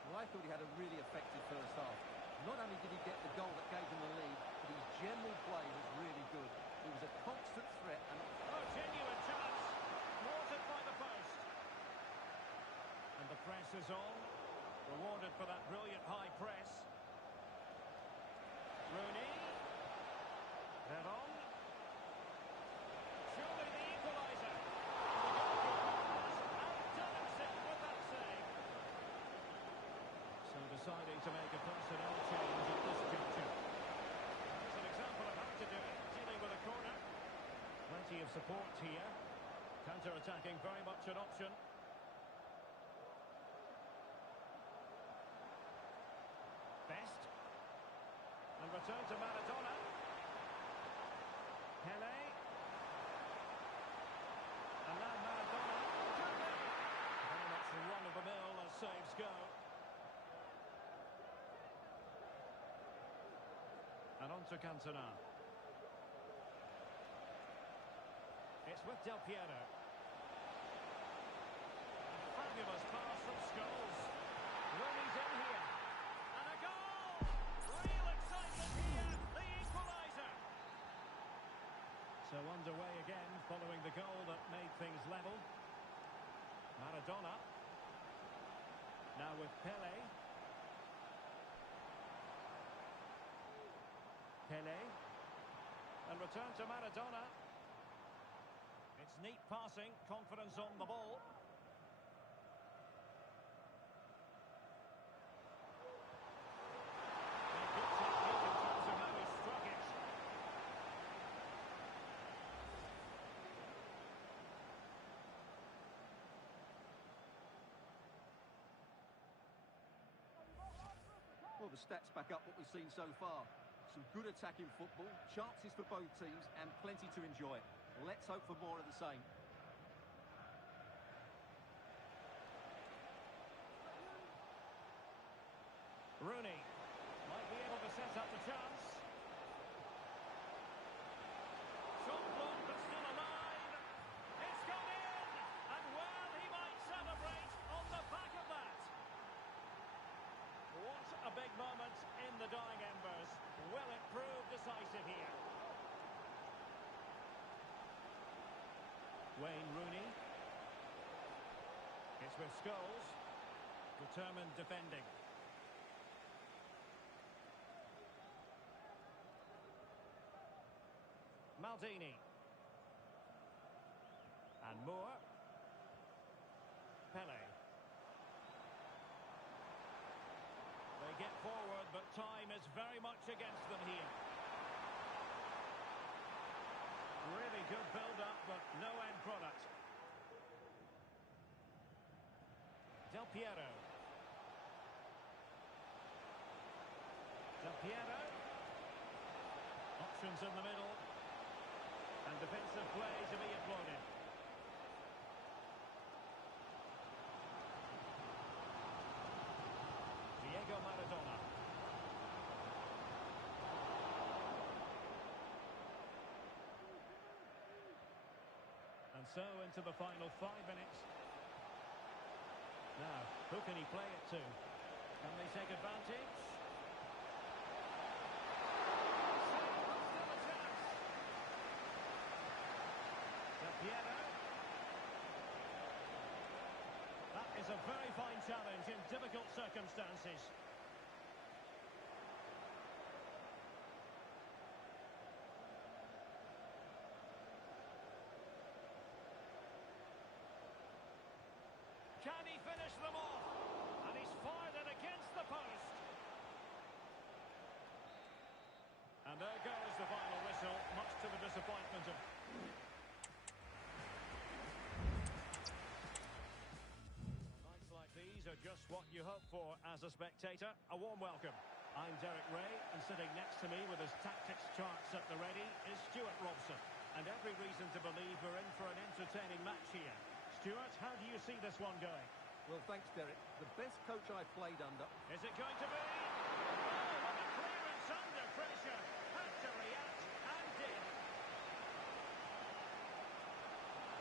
Well, I thought he had a really effective first half. Not only did he get the goal that gave him the lead, but his general play was really good. He was a constant threat. And oh, genuine chance. Thwarted by the post. And the press is on. Rewarded for that brilliant high press. Rooney. Veron. Surely the equaliser. Deciding to make a personnel change at this juncture. It's an example of how to do it, dealing with a corner. Plenty of support here. Counter-attacking, very much an option. Best. And return to Maradona. Pele. And now Maradona. Very much run-of-the-mill as saves go. And on to Cantona. It's with Del Piero. A fabulous pass from Scholes. Rooney's in here. And a goal! Real excitement here. The equaliser. So underway again following the goal that made things level. Maradona. Now with Pele. Pele. And return to Maradona. It's neat passing, confidence on the ball. And good technique in terms of how he struck it. well, the stats back up what we've seen so far. Some good attacking football, chances for both teams, and plenty to enjoy. Let's hope for more of the same. Rooney might be able to set up the chance. Shot blocked, but still alive. It's gone in, and well, he might celebrate on the back of that. What a big moment in the dying embers. Will it prove decisive here? Wayne Rooney. It's with Scholes. Determined defending. Maldini. And Moore. Pele. They get forward, but time is very much against them here. Really good build-up, but no end product. Del Piero. Del Piero. Options in the middle. And defensive play to be applauded. Diego Maradona. so into the final 5 minutes. Now, who can he play it to? Can they take advantage? Still a chance. Del Piero. That is a very fine challenge in difficult circumstances. Can he finish them off? And he's fired it against the post. And there goes the final whistle, much to the disappointment of... Nights like these are just what you hope for as a spectator. A warm welcome. I'm Derek Ray, and sitting next to me with his tactics charts at the ready is Stuart Robson. And every reason to believe we're in for an entertaining match here. Stuart, how do you see this one going? Well, thanks, Derek. The best coach I've played under. Is it going to be? Oh, what a clearance under pressure. Had to react and did.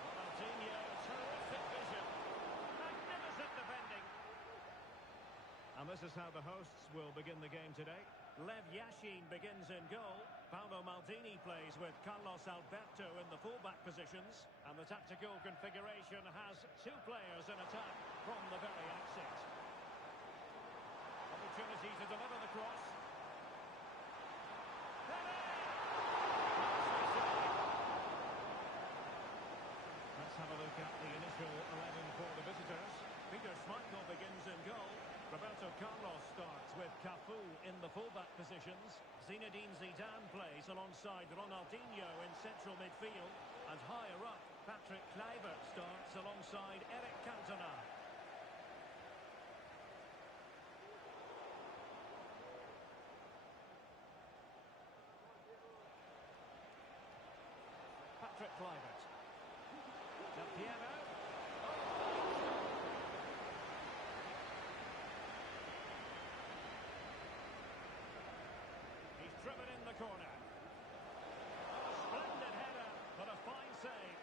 Ronaldinho, terrific vision. Magnificent defending. And this is how the hosts will begin the game today. Lev Yashin begins in goal. Paolo Maldini plays with Carlos Alberto in the fullback positions. And the tactical configuration has two players in attack from the very outset. Opportunity to deliver the cross. Let's have a look at the initial 11 for the visitors. Peter Schmeichel begins in goal. Roberto Carlos starts with Cafu in the fullback positions. Zinedine Zidane plays alongside Ronaldinho in central midfield. And higher up, Patrick Kluivert starts alongside Eric Cantona. Patrick Kluivert. Del Piero. Driven in the corner. Oh, a splendid header, but a fine save.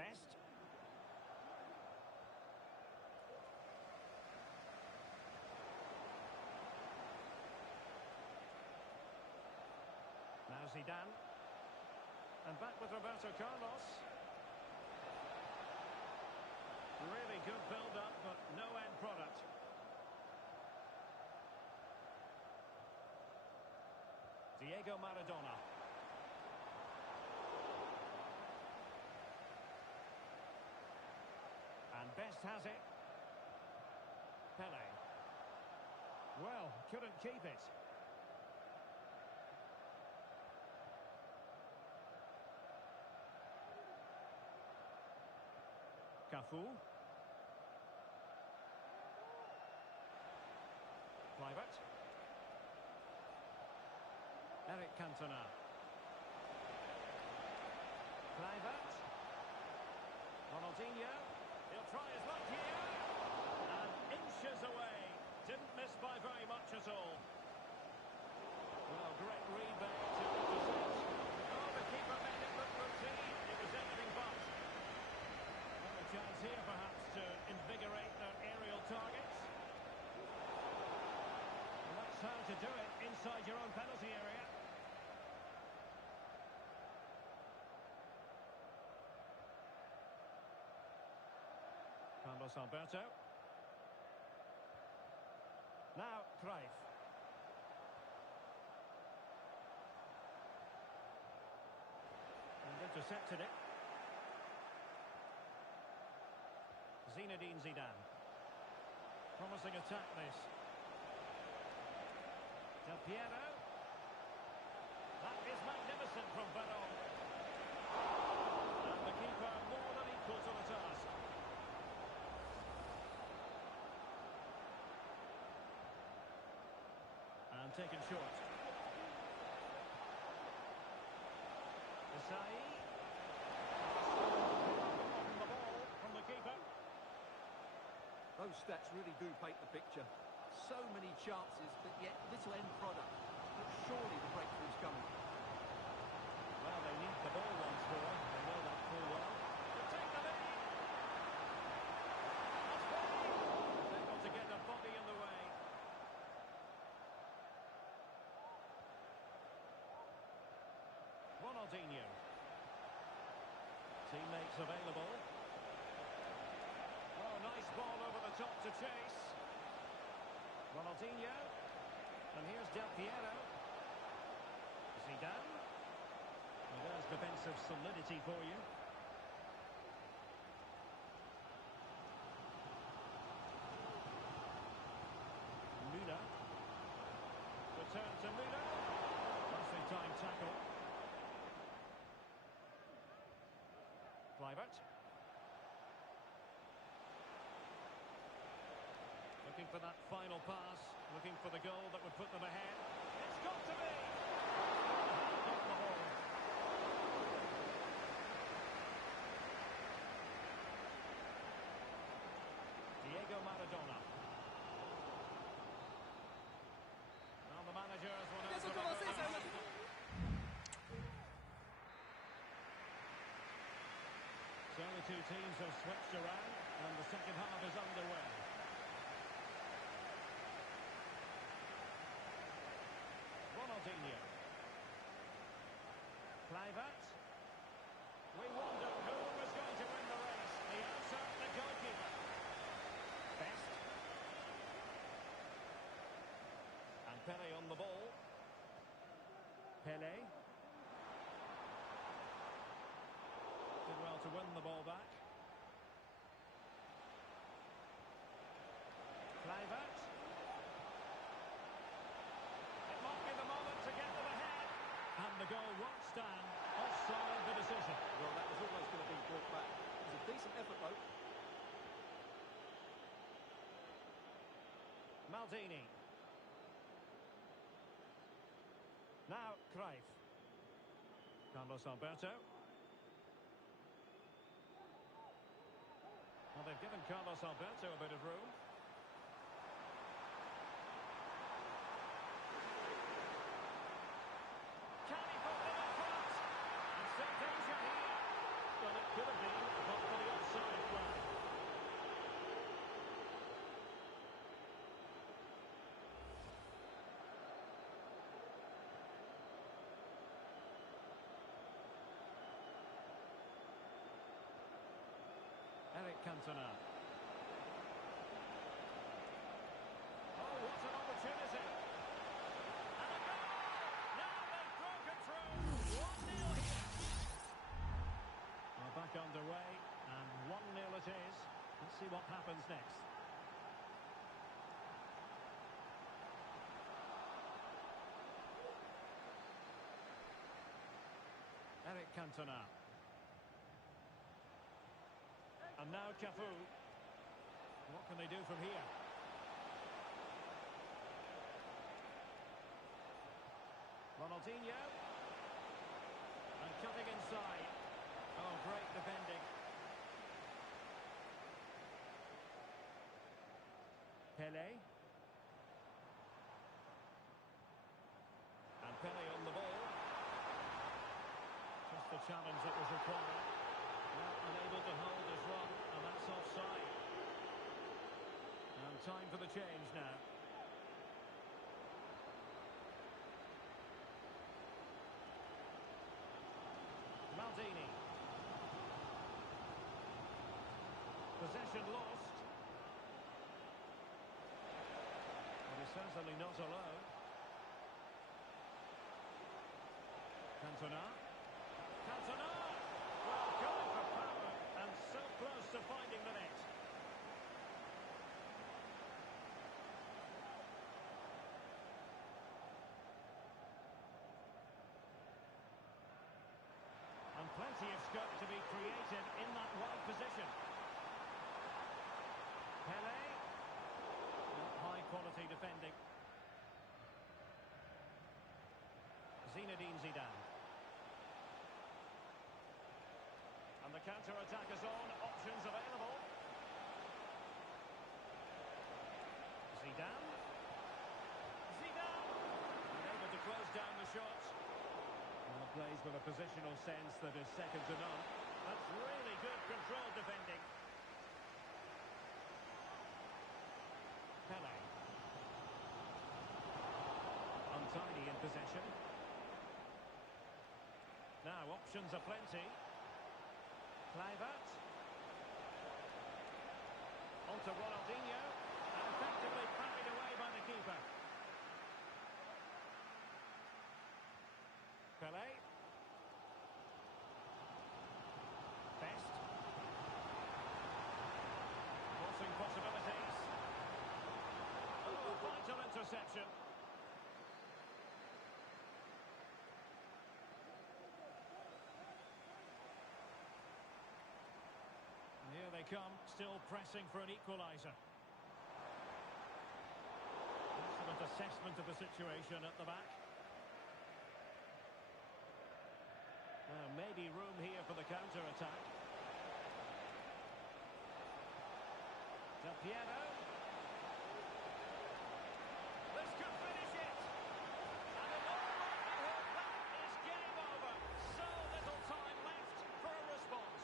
Best. Now Zidane. And back with Roberto Carlos. Really good build-up, but no end product. Diego Maradona. And Best has it. Pele. Well, couldn't keep it. Cafu. Kluivert. Eric Cantona. Kluivert. Ronaldinho. He'll try his luck here. And inches away. Didn't miss by very much at all. Well, great read there to intercept. Oh, the keeper made it look routine. It was anything but. A chance here, perhaps, to invigorate their aerial targets. And that's how to do it inside your own penalty area. Carlos Alberto. Now, Cruyff. And intercepted it. Zinedine Zidane. Promising attack, this. Del Piero. That is magnificent from Veron. And the keeper more than equal to the task. And taken short. Asai. On the ball from the keeper. Those stats really do paint the picture. So many chances, but yet little end product. But surely the breakthrough's coming. Well, they need the ball once more. They know that full well. To take the lead. That's play. Able to get a body in the way. Ronaldinho. Teammates available. Oh, nice ball over the top to chase. Ronaldinho. And here's Del Piero. Zidane. And there's defensive solidity for you. Müller. Return to Müller. Nicely timed tackle. Kluivert. Looking for that final pass. Looking for the goal that would put them ahead. It's got to be! Got the ball. Diego Maradona. Now the managers will know to So the two teams have switched around and the second half is underway. Ronaldinho. Kluivert. We wondered who was going to win the race. The answer, the goalkeeper. Best. And Pele on the ball. Pele. Did well to win the ball back. Kluivert. It might be the moment to get them ahead. And the goal won't stand. Offside the decision. Well, that was almost going to be brought back. It was a decent effort, though. Maldini. Now, Cruyff. Carlos Alberto. Well, they've given Carlos Alberto a bit of room. Can he put them in front? And still danger here. Well, it could have been, but for the offside flag. Eric Cantona. Oh, what an opportunity. And a goal! Now they've broken through. 1-0 here. Well, back underway, and 1-0 it is. Let's see what happens next. Eric Cantona. And now Cafu. What can they do from here? Ronaldinho. And cutting inside. Oh, great defending. Pele. And Pele on the ball. Just the challenge that was required. Well, unable to hold his run, and that's offside. And time for the change now. Maldini. Possession lost. And he's certainly not alone. Cantona. Cantona! Well, going for power, and so close to finding the net. And plenty of scope to be created in that wide position. Pele. Not high quality defending. Zinedine Zidane. And the counter-attack is on. Options available. Zidane. Zidane. Unable to close plays with a positional sense that is second to none. That's really good controlled defending. Pele. Untidy in possession. Now options are plenty. Kluivert. On to Ronaldinho. And effectively carried away by the keeper. Pele. Best. Crossing possibilities. Oh, vital interception. And here they come, still pressing for an equaliser. Excellent assessment of the situation at the back. Now, maybe room here for the counter-attack. Del Piero. This could finish it. And in all likelihood, that is game over. So little time left for a response.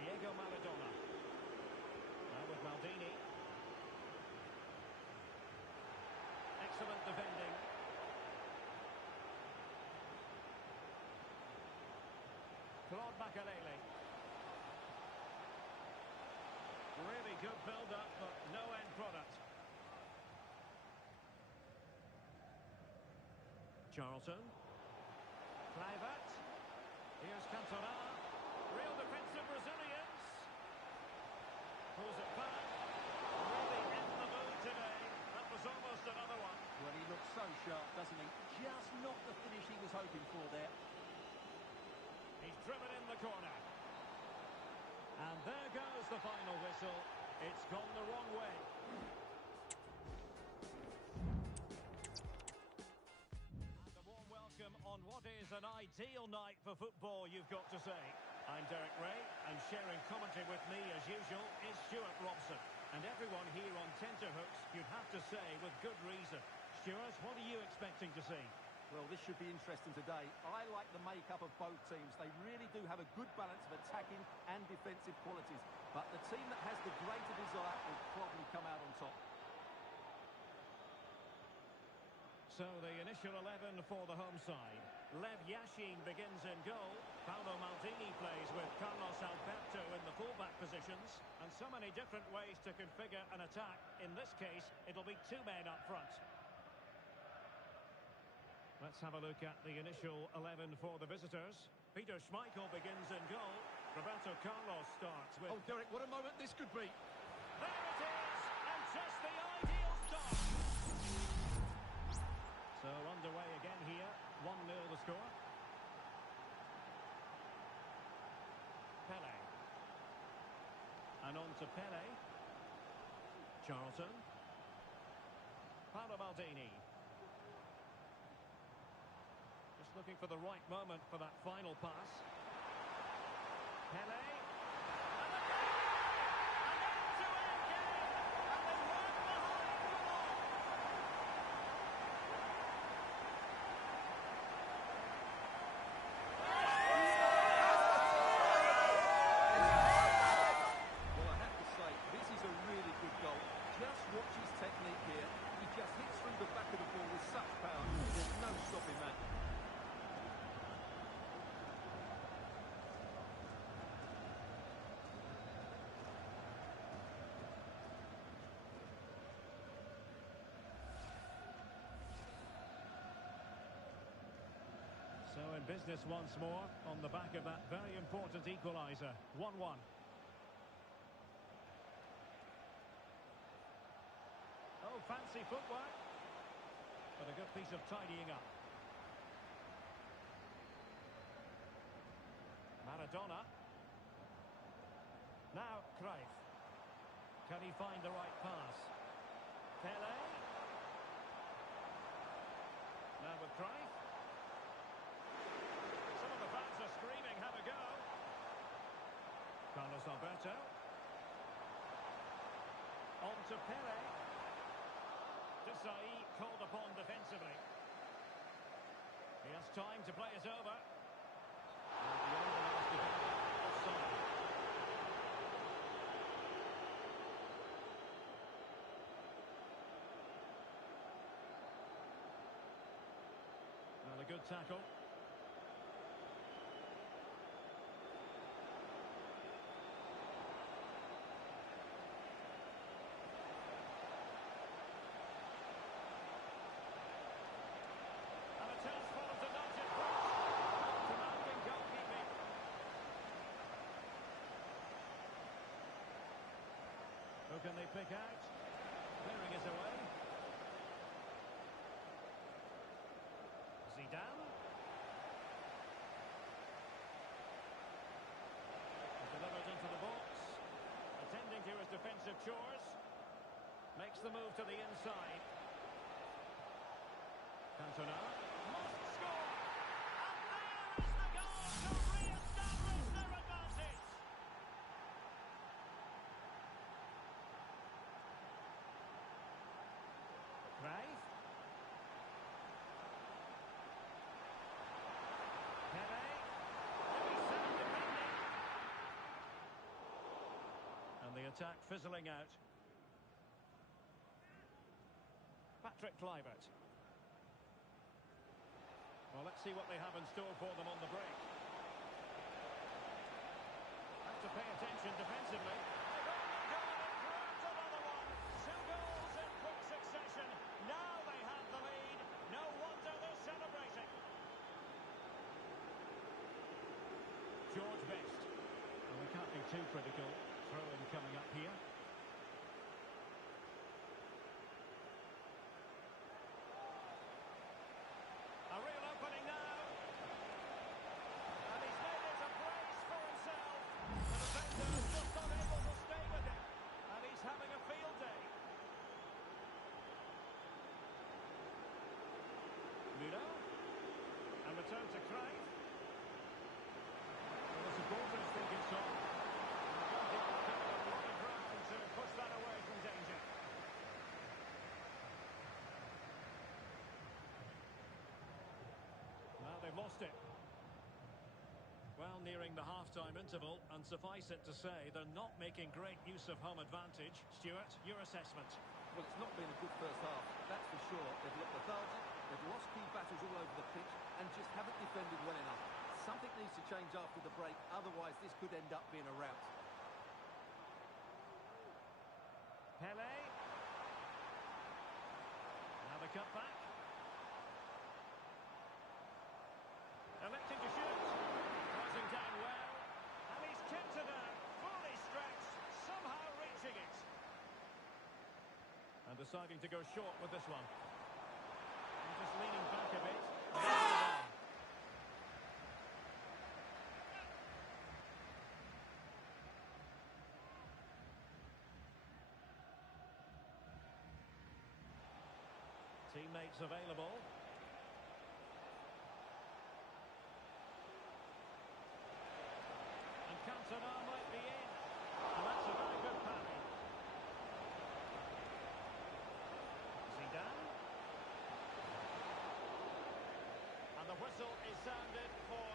Diego Maradona. Now with Maldini. Excellent defending. Claude Makalele. Really good build-up, but no end product. Charlton. Kluivert. Here's Cantona. Real defensive resilience. Pulls it back. Really in the mood today. That was almost another one. Well, he looks so sharp, doesn't he? Just not the finish he was hoping for there. He's driven in the corner. And there goes the final whistle. It's gone the wrong way. And a warm welcome on what is an ideal night for football, you've got to say. I'm Derek Ray, and sharing commentary with me, as usual, is Stuart Robson. And everyone here on tenterhooks, you'd have to say, with good reason. Stuart, what are you expecting to see? Well, this should be interesting today. I like the makeup of both teams. They really do have a good balance of attacking and defensive qualities. But the team that has the greater desire will probably come out on top. So the initial 11 for the home side. Lev Yashin begins in goal. Paolo Maldini plays with Carlos Alberto in the fullback positions. And so many different ways to configure an attack. In this case, it'll be two men up front. Let's have a look at the initial 11 for the visitors. Peter Schmeichel begins in goal. Roberto Carlos starts with... Oh, Derek, what a moment this could be. There it is! And just the ideal start! So underway again here. 1-0 the score. Pele. And on to Pele. Charlton. Paolo Maldini. Just looking for the right moment for that final pass. Pele. And the goal! An end-to-end game! And they weren't behind for long! Well, I have to say, this is a really good goal. Just watch his technique here. He just hits through the back of the ball with such power. There's no stopping that. So in business once more, on the back of that very important equaliser. 1-1. Oh, fancy footwork. But a good piece of tidying up. Maradona. Now, Cruyff. Can he find the right pass? Pele. Now with Cruyff. Some of the fans are screaming, have a go. Carlos Alberto. On to Pele. Desai called upon defensively. He has time to play it over. And the organised defender offside. Well, a good tackle. And a chance for them to nudge it across. Commanding goalkeeping. Who can they pick out? Clearing it away. Zidane. Delivered into the box. Attending to his defensive chores. Makes the move to the inside. Cantona must score. And there is the goal to re-establish their advantage. Craig. Pele. Very sound defending. And the attack fizzling out. Patrick Kluivert. Well, let's see what they have in store for them on the break. Have to pay attention defensively. They've only gone and grabbed another one. 2 goals in quick succession. Now they have the lead. No wonder they're celebrating. George Best. Well, we can't be too critical. Throw-in coming up here. A real opening now. And he's made it a brace for himself. The defender is just unable to stay with it. And he's having a field day. Müller. And return to Craig. Well, the supporters think it's on. And the goalkeeper covered a lot of ground to push that away from danger. Now they've lost it. Well, nearing the half-time interval, and suffice it to say, they're not making great use of home advantage. Stuart, your assessment? Well, it's not been a good first half, that's for sure. They've looked lethargic, they've lost key battles all over the pitch, and just haven't defended well enough. Something needs to change after the break, otherwise this could end up being a rout. Pele. Now the cut back. Electing to shoot. Crossing down well. And he's kept it out. Fully stretched. Somehow reaching it. And deciding to go short with this one. And just leaning back a bit. Teammates available. And Cantona might be in. And that's a very good parry. Zidane. And the whistle is sounded for...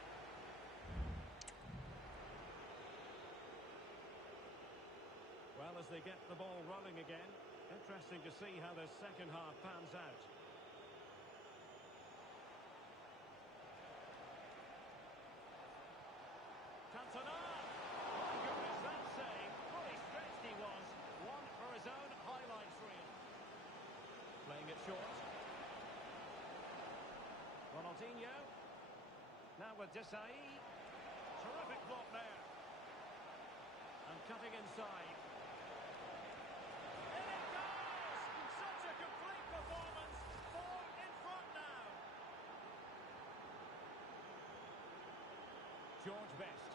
Well, as they get the ball rolling again, interesting to see how the second half pans out. Cantona! My goodness, that save. Fully stretched he was. One for his own highlights reel. Playing it short. Ronaldinho. Now with Desai. Terrific block there. And cutting inside. In it goes! Such a complete performance. 4 in front now. George Best.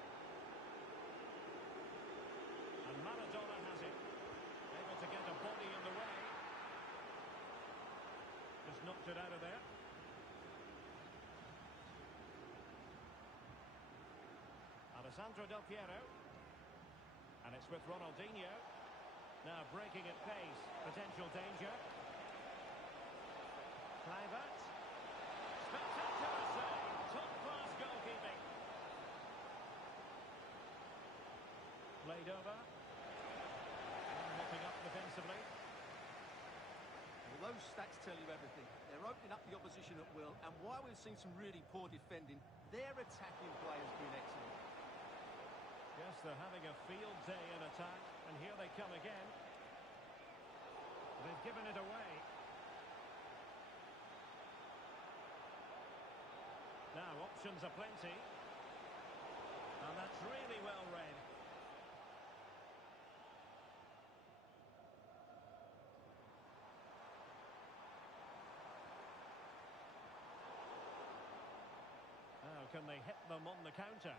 And Maradona has it. Able to get a body in the way. Just knocked it out of there. Alessandro Del Piero. And it's with Ronaldinho. Now breaking at pace. Potential danger. Kluivert. Spectacular save. Top-class goalkeeping. Played over. Mopping up defensively. Well, those stats tell you everything. They're opening up the opposition at will, and while we've seen some really poor defending, their attacking play has been excellent. Yes, they're having a field day in attack, and here they come again. They've given it away. Now, options are plenty. And that's really well read. Now, can they hit them on the counter?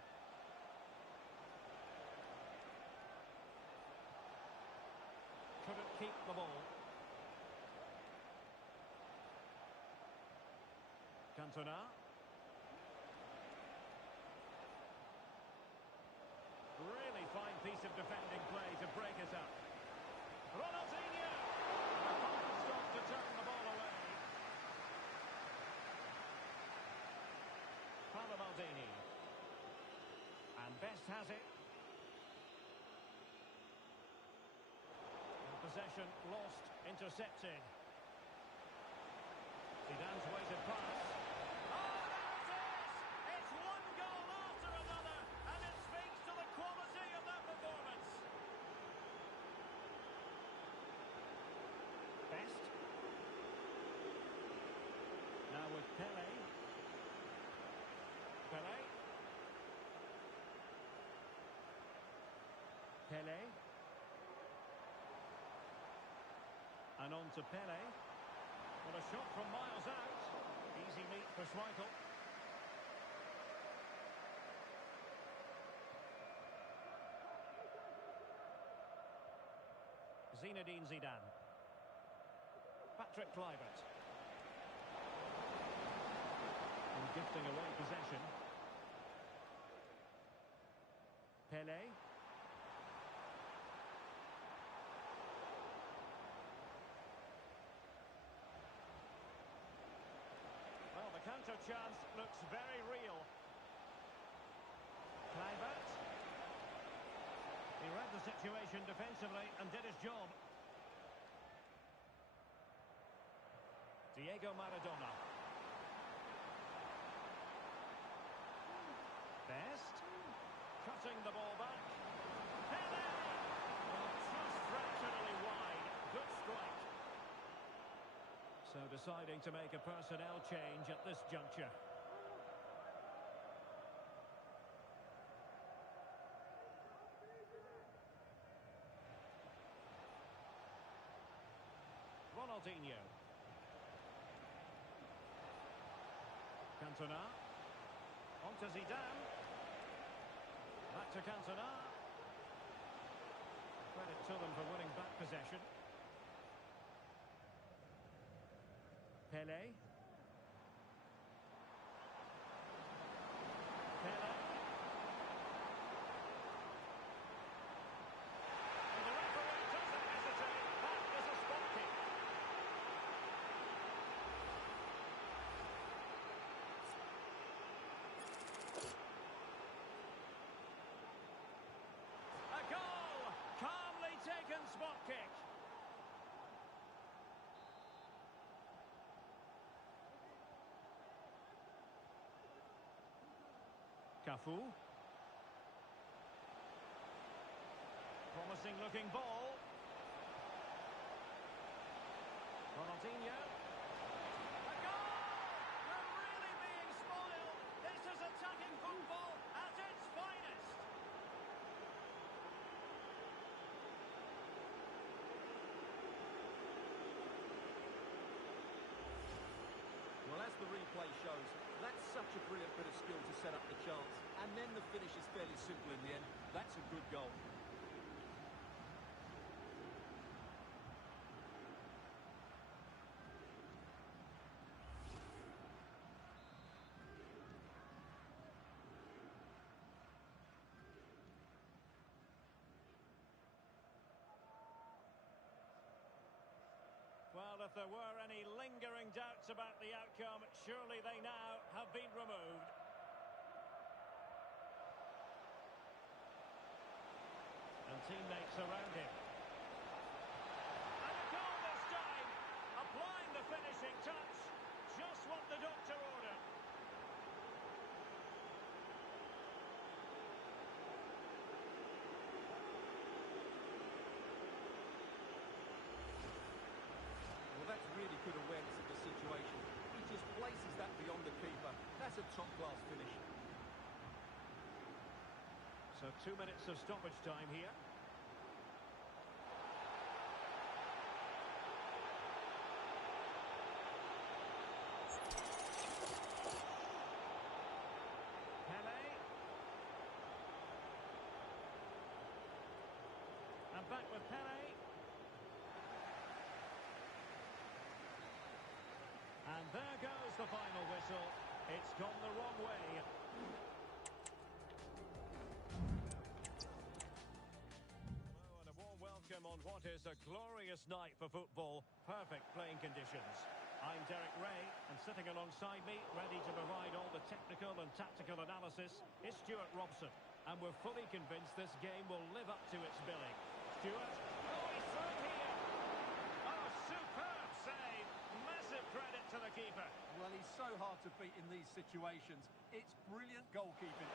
Couldn't keep the ball. Cantona. Really fine piece of defending play to break it up. Ronaldinho! A fine stop to turn the ball away. Paolo Maldini. And Best has it. And possession lost, intercepted. Zidane's weighted pass. Oh, there it is! It's one goal after another, and it speaks to the quality of that performance. Best. Now with Pele. Pele. Pele. And on to Pele. But a shot from miles out. Easy meet for Schmeichel. Zinedine Zidane. Patrick Kluivert. And gifting away possession. Pele. Well, the counter chance looks very real. Kluivert. He read the situation defensively and did his job. Diego Maradona. Best. Cutting the ball back. Pele! Oh, just fractionally wide. Good strike. So deciding to make a personnel change at this juncture. Ronaldinho. Cantona. On to Zidane. Back to Cantona. Credit to them for winning back possession. Pele. Pele. And the referee doesn't hesitate. That is a spot kick. A goal! Calmly taken spot kick. Cafu. Promising looking ball. Ronaldinho. A goal! They're really being spoiled. This is attacking football at its finest. Well, as the replay shows, that's such a brilliant bit of skill to set up the chance. And then the finish is fairly simple in the end. That's a good goal. Well, a if there were any lingering doubts about the outcome, surely they now have been removed. And teammates around him. And a goal this time, applying the finishing touch. Just what the doctor ordered. Well, that's really good awareness of the situation. He just places that beyond the keeper. That's a top-class finish. So 2 minutes of stoppage time here. Pele. And back with Pele. And there goes the final whistle. It's gone the wrong way. Hello and a warm welcome on what is a glorious night for football. Perfect playing conditions. I'm Derek Ray, and sitting alongside me, ready to provide all the technical and tactical analysis, is Stuart Robson. And we're fully convinced this game will live up to its billing. Stuart, oh, he's through here. Oh, superb save. Massive credit to the keeper. Well, he's so hard to beat in these situations. It's brilliant goalkeeping.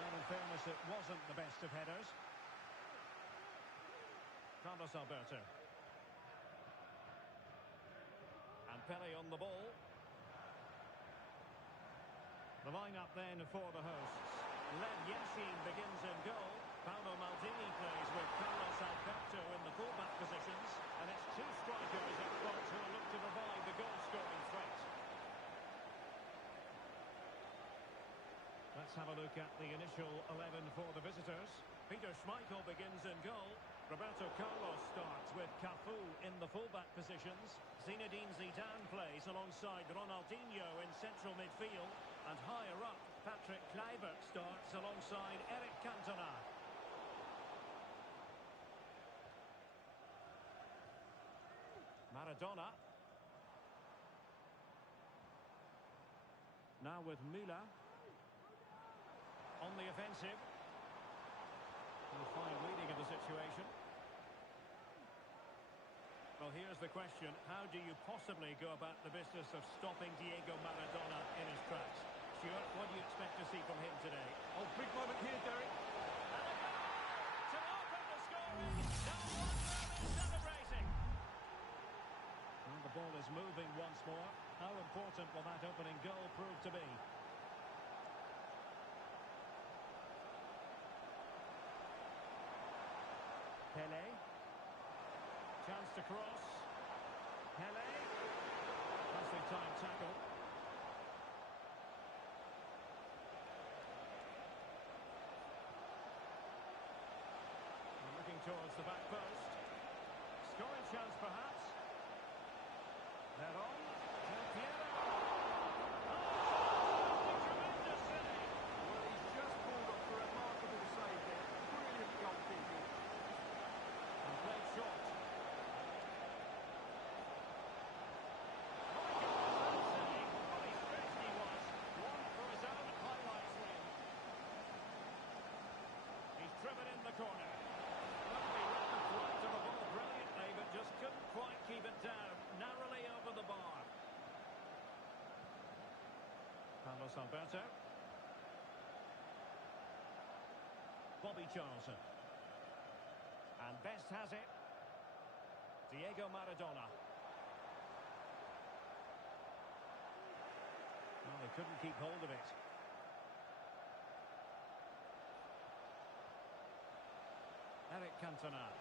Well, in fairness, it wasn't the best of headers. Carlos Alberto. And Pele on the ball. The line-up then for the hosts. Lev Yashin begins in goal. Paolo Maldini plays with Carlos Alberto in the fullback positions. And it's two strikers up front who will look to provide the goal-scoring threat. Let's have a look at the initial 11 for the visitors. Peter Schmeichel begins in goal. Roberto Carlos starts with Cafu in the fullback positions. Zinedine Zidane plays alongside Ronaldinho in central midfield. And higher up, Patrick Kluivert starts alongside Eric Cantona. Maradona. Now with Müller. On the offensive. A fine reading of the situation. Well, here's the question. How do you possibly go about the business of stopping Diego Maradona in his tracks? Stuart, what do you expect to see from him today? Oh, big moment here, Derek. And a goal to open the scoring. Now London is celebrating. And the ball is moving once more. How important will that opening goal prove to be? Pele. Chance to cross. Pele. Nicely timed tackle. And looking towards the back post. Scoring chance perhaps. They're on. Del Piero. Oh, tremendous save. Well, he's just pulled off a remarkable save there. Brilliant goalkeeping. And played short. Driven in the corner. Well, he read the flight of the ball brilliantly, but just couldn't quite keep it down. Narrowly over the bar. Carlos Alberto. Bobby Charlton. And Best has it. Diego Maradona. Well, they couldn't keep hold of it. Eric Cantona.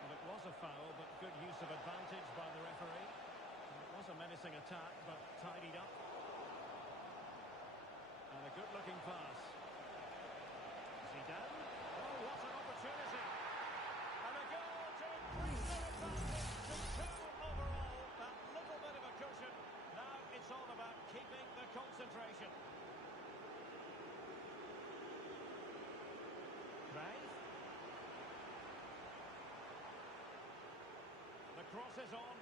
Well, it was a foul, but good use of advantage by the referee. And it was a menacing attack, but tidied up. And a good-looking pass. Zidane. Oh, what an opportunity. And a goal to increase their advantage to 2 overall. That little bit of a cushion. Now it's all about keeping the concentration. Cruyff. The cross is on.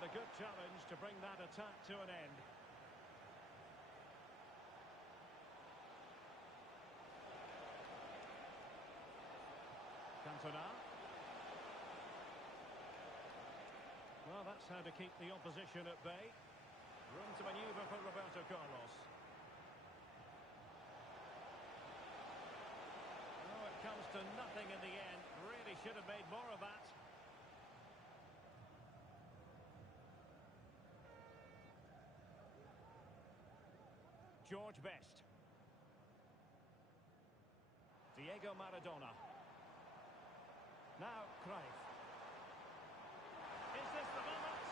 And a good challenge to bring that attack to an end. Cantona. Well, that's how to keep the opposition at bay. Room to manoeuvre for Roberto Carlos. Oh, it comes to nothing in the end. Really should have made more of that. George Best. Diego Maradona. Now, Cruyff. Is this the moment?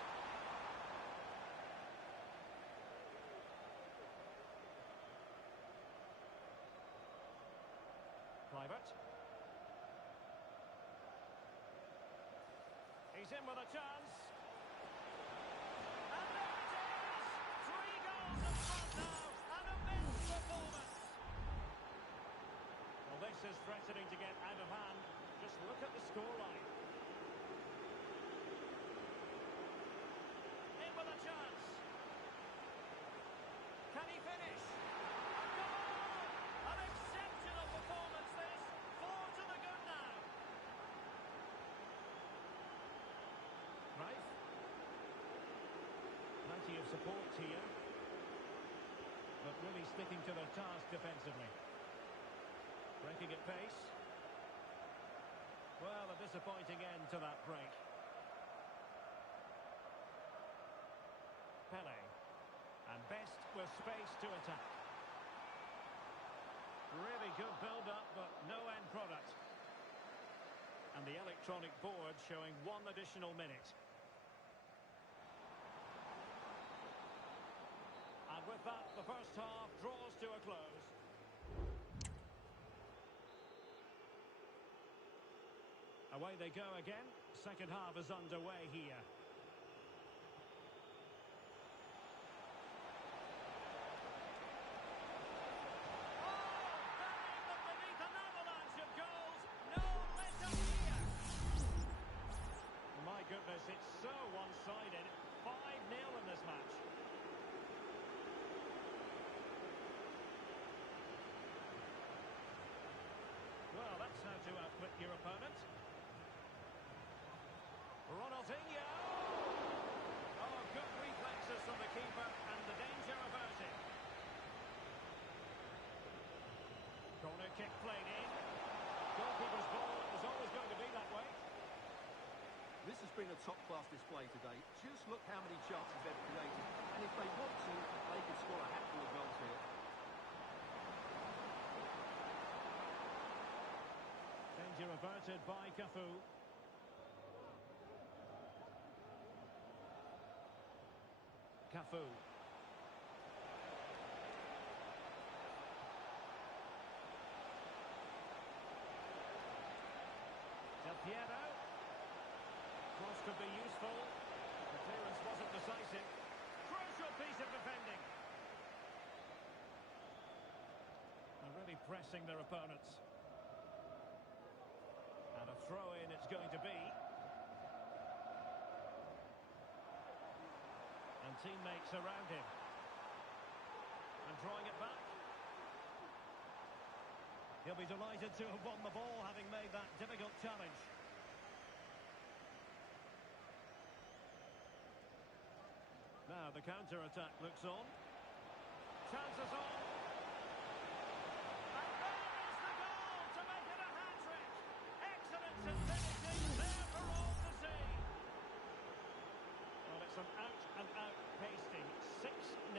Kluivert. He's in with a chance. And there it is! 3 goals in front now. An immense performance. Well, this is threatening to get out of hand. Just look at the scoreline. In with a chance. Can he finish? A goal! An exceptional performance this. 4 to the good now. Right. Plenty of support here. But really sticking to their task defensively. Breaking at pace. Well, a disappointing end to that break. Pele. And Best with space to attack. Really good build-up, but no end product. And the electronic board showing 1 additional minute. And with that, the first half draws to a close. Away they go again. Second half is underway here. My goodness, it's so one-sided. 5-0 in this match. Well, that's how to outwit your opponent. Ronaldinho! Oh, good reflexes from the keeper, and the danger averted. Corner kick played in. Goalkeeper's ball, it was always going to be that way. This has been a top-class display today. Just look how many chances they've created. And if they want to, they can score a handful of goals here. Danger averted by Cafu. Cafu. Del Piero. Cross could be useful. The clearance wasn't decisive. Crucial piece of defending. They're really pressing their opponents. And a throw-in it's going to be. And teammates around him. And drawing it back. He'll be delighted to have won the ball, having made that difficult challenge. Now the counter-attack looks on. Chances on. And there is the goal to make it a hat-trick. Excellence in finishing, there for all to see. Well, it's an out-and-out pasting. 6-0.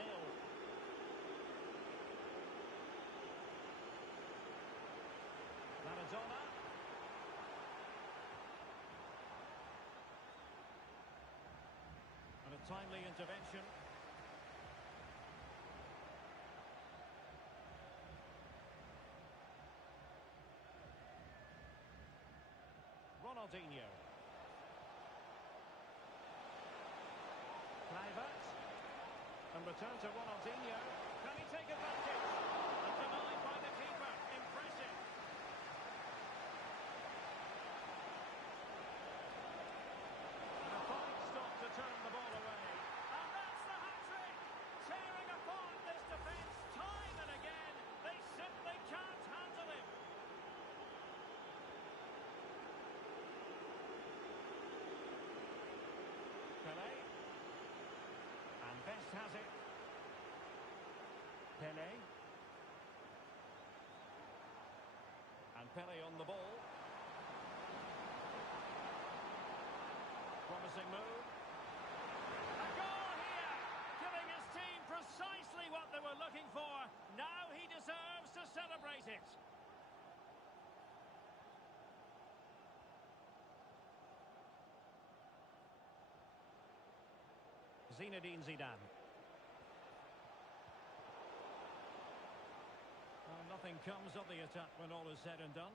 Maradona. And a timely intervention. Ronaldinho. Kluivert. And return to Ronaldinho. Can he take advantage? And denied by the keeper. Impressive. And a fine stop to turn the ball away. Pele on the ball. Promising move. A goal here! Giving his team precisely what they were looking for. Now he deserves to celebrate it. Zinedine Zidane. Well, nothing comes of the attack when all is said and done.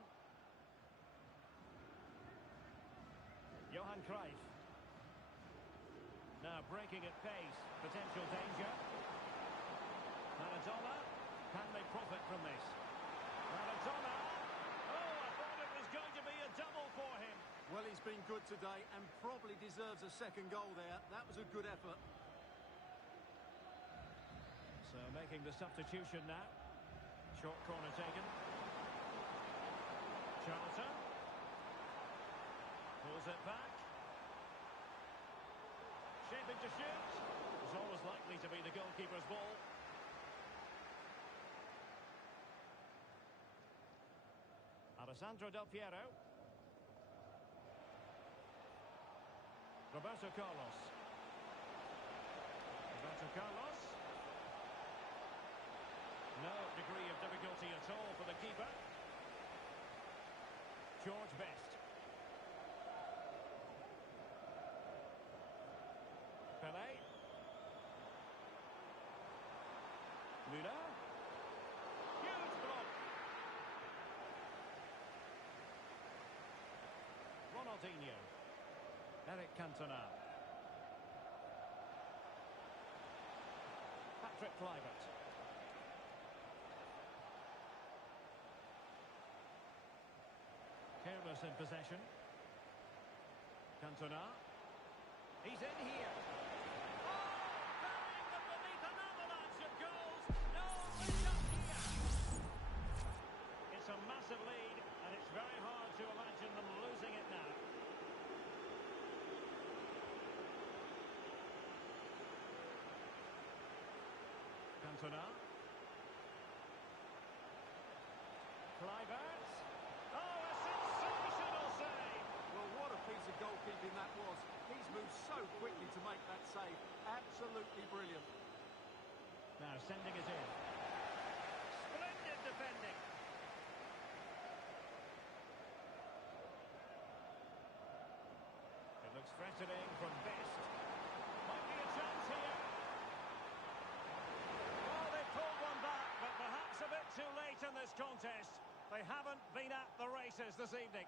Johan Cruyff. Now breaking at pace. Potential danger. Maradona. Can they profit from this? Maradona. Oh, I thought it was going to be a double for him. Well, he's been good today and probably deserves a second goal there. That was a good effort. So making the substitution now. Short corner taken. Charlton. Pulls it back. Shaping to shoot. It's always likely to be the goalkeeper's ball. Alessandro Del Piero. Roberto Carlos. Roberto Carlos. No degree of difficulty at all for the keeper. George Best. Pele. Müller. Huge block. Ronaldinho. Eric Cantona. Patrick Kluivert. Careless in possession. Cantona. He's in here. Oh, burying them beneath an avalanche of goals. No, they're not here. It's a massive lead, and it's very hard to imagine them losing it now. Cantona. Kluivert. Oh, a sensational save! Well, what a piece of goalkeeping that was. He's moved so quickly to make that save. Absolutely brilliant. Now sending it in. Splendid defending. It looks threatening from Best. Might be a chance here. Well, they pulled one back, but perhaps a bit too late in this contest. They haven't been at the races this evening.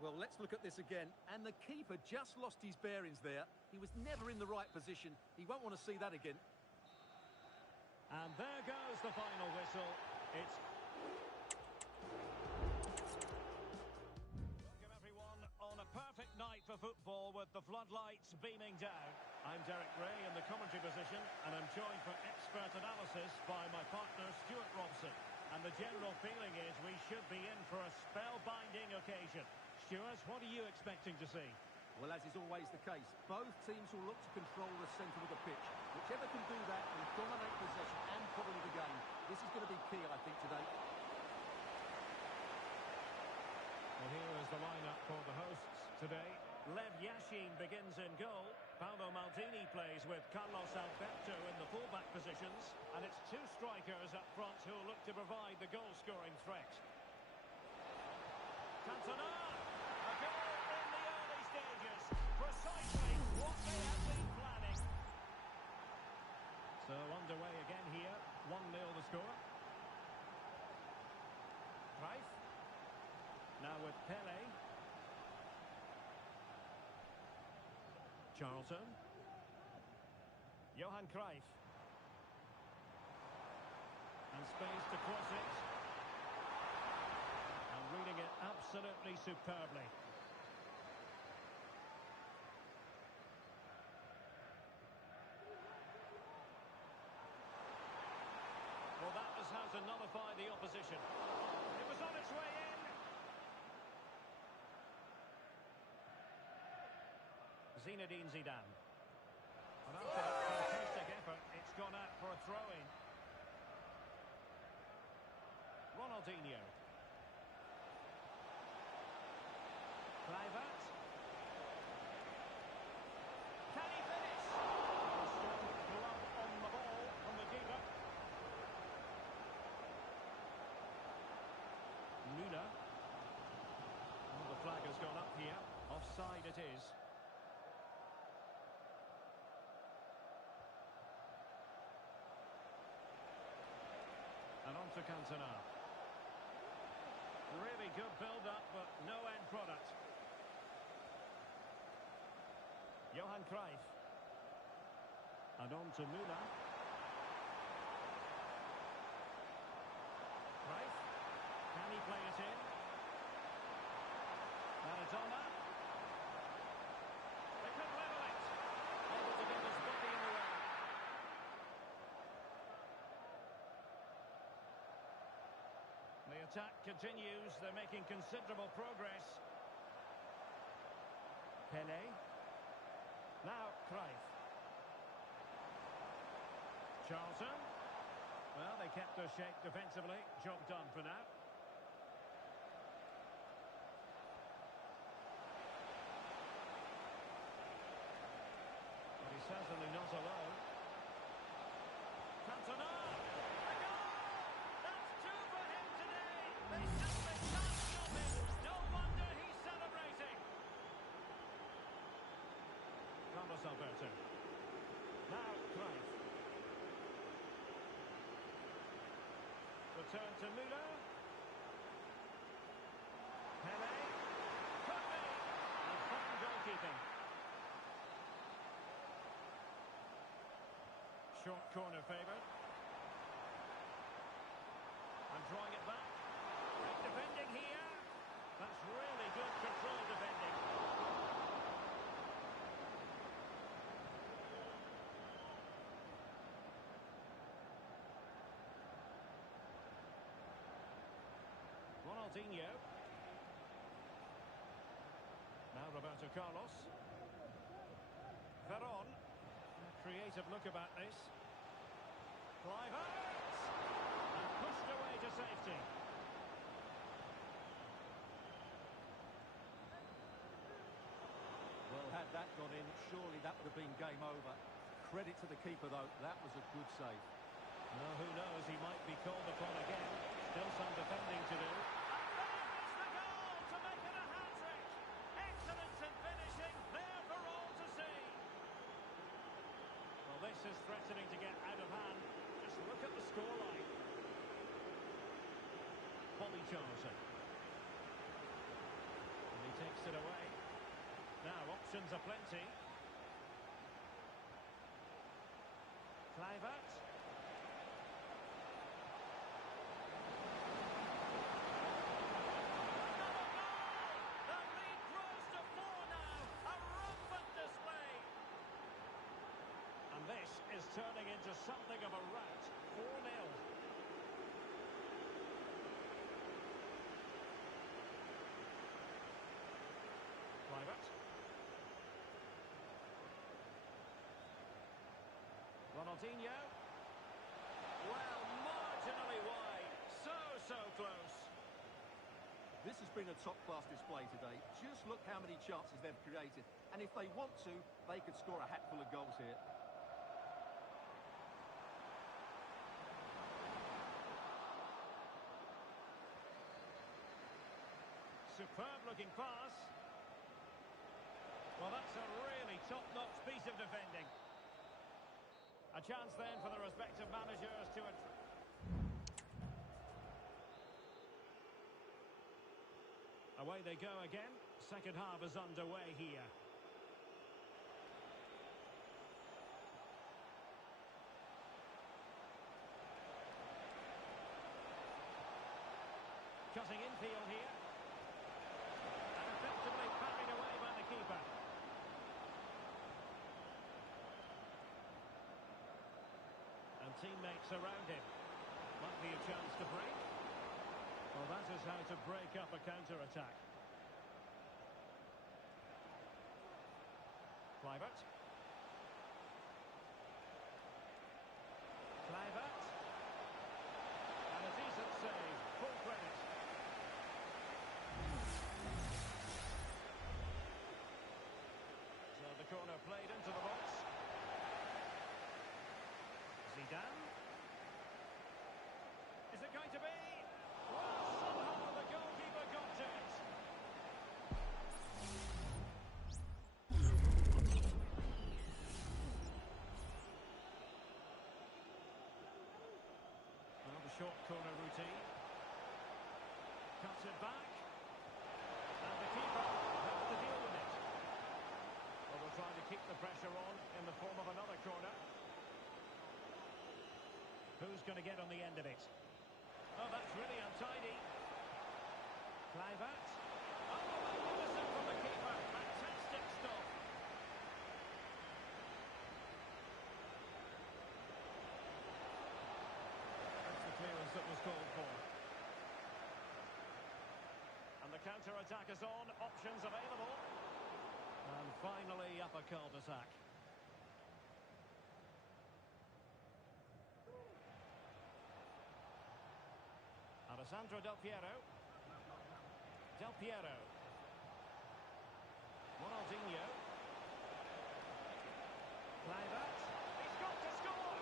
Well, let's look at this again. And the keeper just lost his bearings there. He was never in the right position. He won't want to see that again. And there goes the final whistle. It's... Welcome everyone on a perfect night for football with the floodlights beaming down. I'm Derek Ray in the commentary position, and I'm joined for expert analysis by my partner Stuart Robson. And the general feeling is we should be in for a spellbinding occasion. Stuart, what are you expecting to see? Well, as is always the case, both teams will look to control the centre of the pitch. Whichever can do that will dominate possession and probably the game. This is going to be key, I think, today. Well, here is the lineup for the hosts today. Lev Yashin begins in goal. Paolo Maldini plays with Carlos Alberto in the fullback positions. And it's two strikers up front who will look to provide the goal-scoring threat. Cantona! A goal in the early stages. Precisely what they have been planning. So underway again here. 1-0 the score. Cruyff. Now with Pele. Charlton. Johan Cruyff. And space to cross it. And reading it absolutely superbly. Well, that was how to nullify the opposition. It was on its way in. Zinedine Zidane. And after that fantastic effort, it's gone out for a throw-in. Ronaldinho. Kluivert. Can he finish? Strong glove on the ball from the keeper. Müller. Oh, the flag has gone up here. Offside it is. And on to Cantona. Really good build-up, but no end product. Johan Cruyff. And on to Müller. Cruyff. Can he play it in? Maradona. They could level it. Able to get his body in the way. The attack continues. They're making considerable progress. Pele. Now Cruyff. Charlton. Well, they kept their shape defensively. Job done for now. But he's certainly not alone. Cantona! A goal! That's two for him today! They simply can't stop him! No wonder he's celebrating! Carlos Alberto. Now Cruyff. Return to Müller. Pele. Could be! And fine goalkeeping. Short corner favoured. And drawing it back. Great defending here. That's really good control defending. Ronaldinho. Now Roberto Carlos. Veron. A creative look about this. Kluivert. And pushed away to safety. Well, had that gone in, surely that would have been game over. Credit to the keeper, though. That was a good save. Well, who knows? He might be called upon again. Still some defending to do. And there is the goal to make it a hat-trick. Excellence in finishing, there for all to see. Well, this is threatening to get out of hand. Just look at the scoreline. Bobby Charlton. And he takes it away. Now, options are plenty. Kluivert. Is turning into something of a rout. 4-0. Kluivert. Ronaldinho. Well, marginally wide. So close. This has been a top-class display today. Just look how many chances they've created. And if they want to, they could score a hatful of goals here. Superb looking pass. Well, that's a really top-notch piece of defending. A chance then for the respective managers to... Away they go again. Second half is underway here. Cutting infield here. Effectively parried away by the keeper. And teammates around him. Might be a chance to break. Well, that is how to break up a counter-attack. Kluivert. corner played into the box. Zidane. Is it going to be? Well, somehow the goalkeeper got it. Well, the short corner routine. Cuts it back. And the keeper has to deal with it. Well, they're trying to keep the pressure on in the form of another corner. Who's going to get on the end of it? Oh, that's really untidy. Kluivert. Oh, magnificent from the keeper. Fantastic stop. That's the clearance that was called for. And the counter-attack is on. Options available. And finally, up a cul-de-sac. Alessandro Del Piero. Del Piero. Ronaldinho. Kluivert. He's got to score!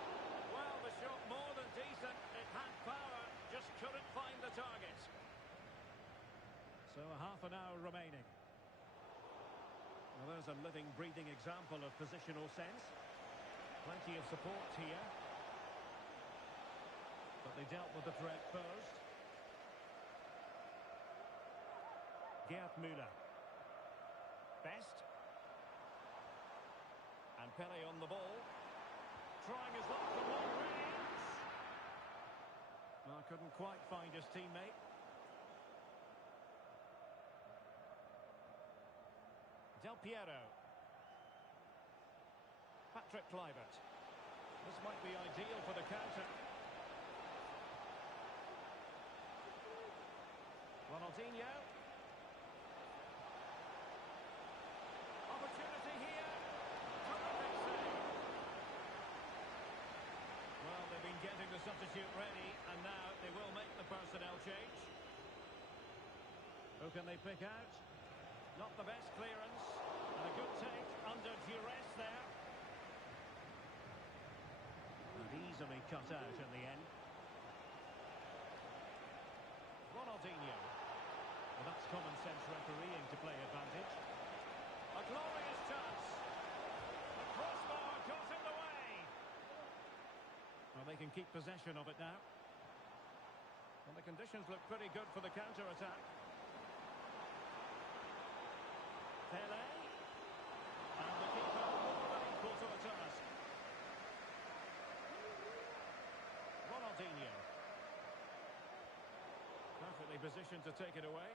Well, the shot more than decent. It had power, just couldn't find the target. So a half an hour remaining. Well, there's a living, breathing example of positional sense. Plenty of support here. But they dealt with the threat first. Gerd Müller. Best. And Pele on the ball. Trying his luck from long range. Well, couldn't quite find his teammate. Del Piero. Patrick Kluivert. This might be ideal for the counter. Ronaldinho. Opportunity here. Terrific save. Well, they've been getting the substitute ready, and now they will make the personnel change. Who can they pick out? Not the best clearance. And a good take under duress there. And easily cut out in the end. Ronaldinho. Well, that's common sense refereeing to play advantage. A glorious chance. The crossbar got in the way. Well, they can keep possession of it now. And the conditions look pretty good for the counter-attack. Pele. And the keeper more than equal to the task. Ronaldinho. Perfectly positioned to take it away.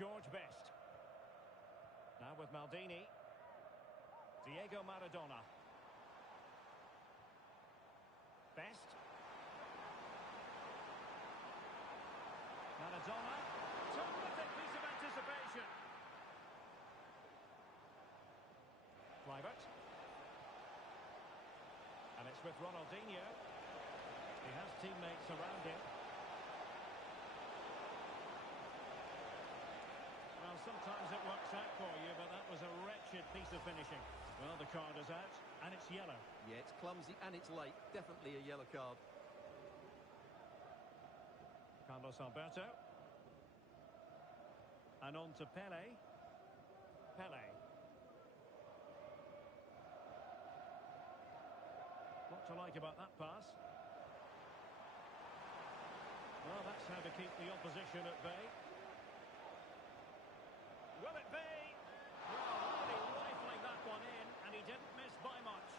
George Best. Now with Maldini. Diego Maradona. Best. Maradona. Terrific piece of anticipation. Kluivert. And it's with Ronaldinho. He has teammates around him. Well, sometimes it works out for you, but that was a wretched piece of finishing. Well, the card is out, and it's yellow. Yeah, it's clumsy and it's late. Definitely a yellow card. Carlos Alberto. And on to Pele. Pele. What to like about that pass? Well, that's how to keep the opposition at bay. Will it be? Well, really rifling that one in, and he didn't miss by much.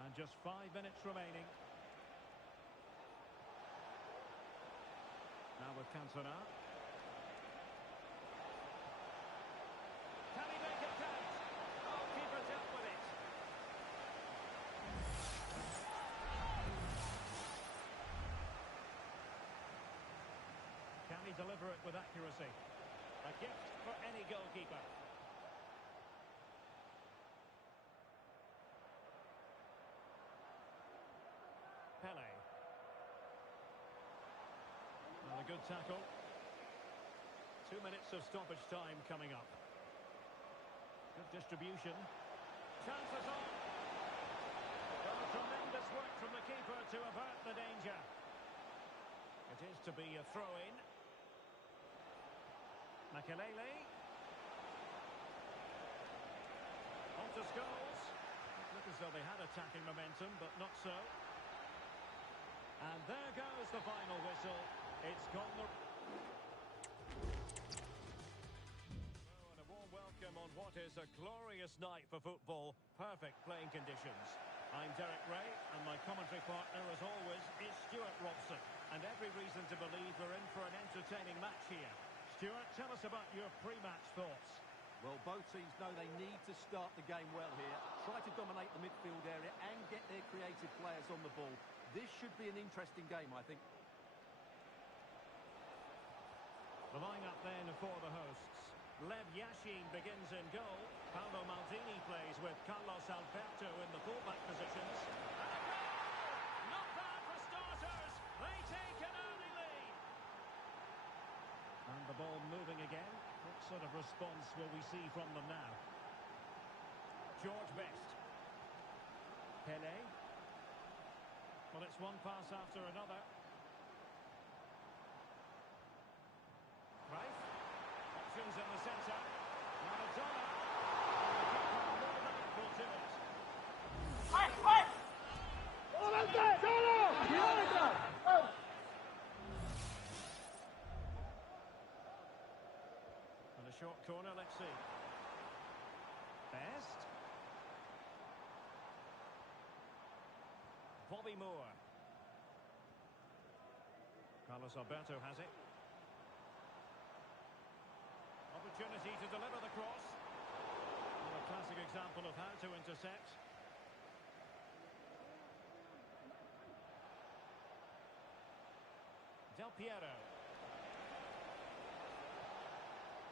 And just 5 minutes remaining. Now with Cantona. Can he make it count? Oh, keeper dealt with it. Can he deliver it with accuracy? A gift for any goalkeeper. Good tackle. 2 minutes of stoppage time coming up. Good distribution. Chances on. Oh, tremendous work from the keeper to avert the danger. It is to be a throw-in. Makelele. On to Scholes. It looked as though they had attacking momentum, but not so. And there goes the final whistle. It's gone the... Oh, and a warm welcome on what is a glorious night for football. Perfect playing conditions. I'm Derek Ray, and my commentary partner, as always, is Stuart Robson. And every reason to believe we're in for an entertaining match here. Stuart, tell us about your pre-match thoughts. Well, both teams know they need to start the game well here. Try to dominate the midfield area and get their creative players on the ball. This should be an interesting game, I think. The line-up then for the hosts. Lev Yashin begins in goal. Paolo Maldini plays with Carlos Alberto in the fullback positions. And a goal! Not bad for starters. They take an early lead. And the ball moving again. What sort of response will we see from them now? George Best. Pele. Well, it's one pass after another. Right. Options in the centre. Maradona. And the keeper more than equal to it. And a short corner, let's see. Best. Bobby Moore. Carlos Alberto has it. Opportunity to deliver the cross. Well, a classic example of how to intercept. Del Piero.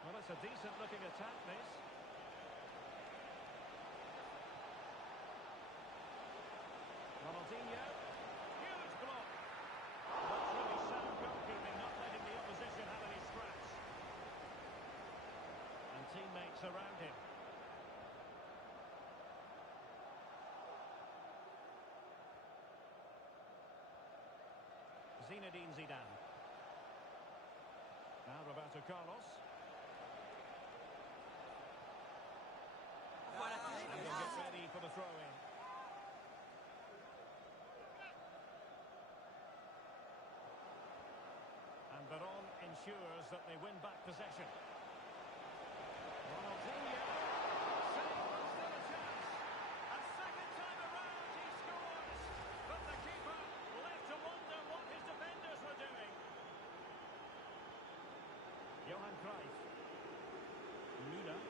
Well, it's a decent-looking attack, this. Ronaldinho. Huge block. That's really sound goalkeeping, not letting the opposition have any scratch. And teammates around him. Zinedine Zidane. Now Roberto Carlos. And they'll get ready for the throw-in. And Veron ensures that they win back possession. Ronaldinho. Save, still a chance. A second time around he scores. But the keeper left to wonder what his defenders were doing. Johan Cruyff. Müller.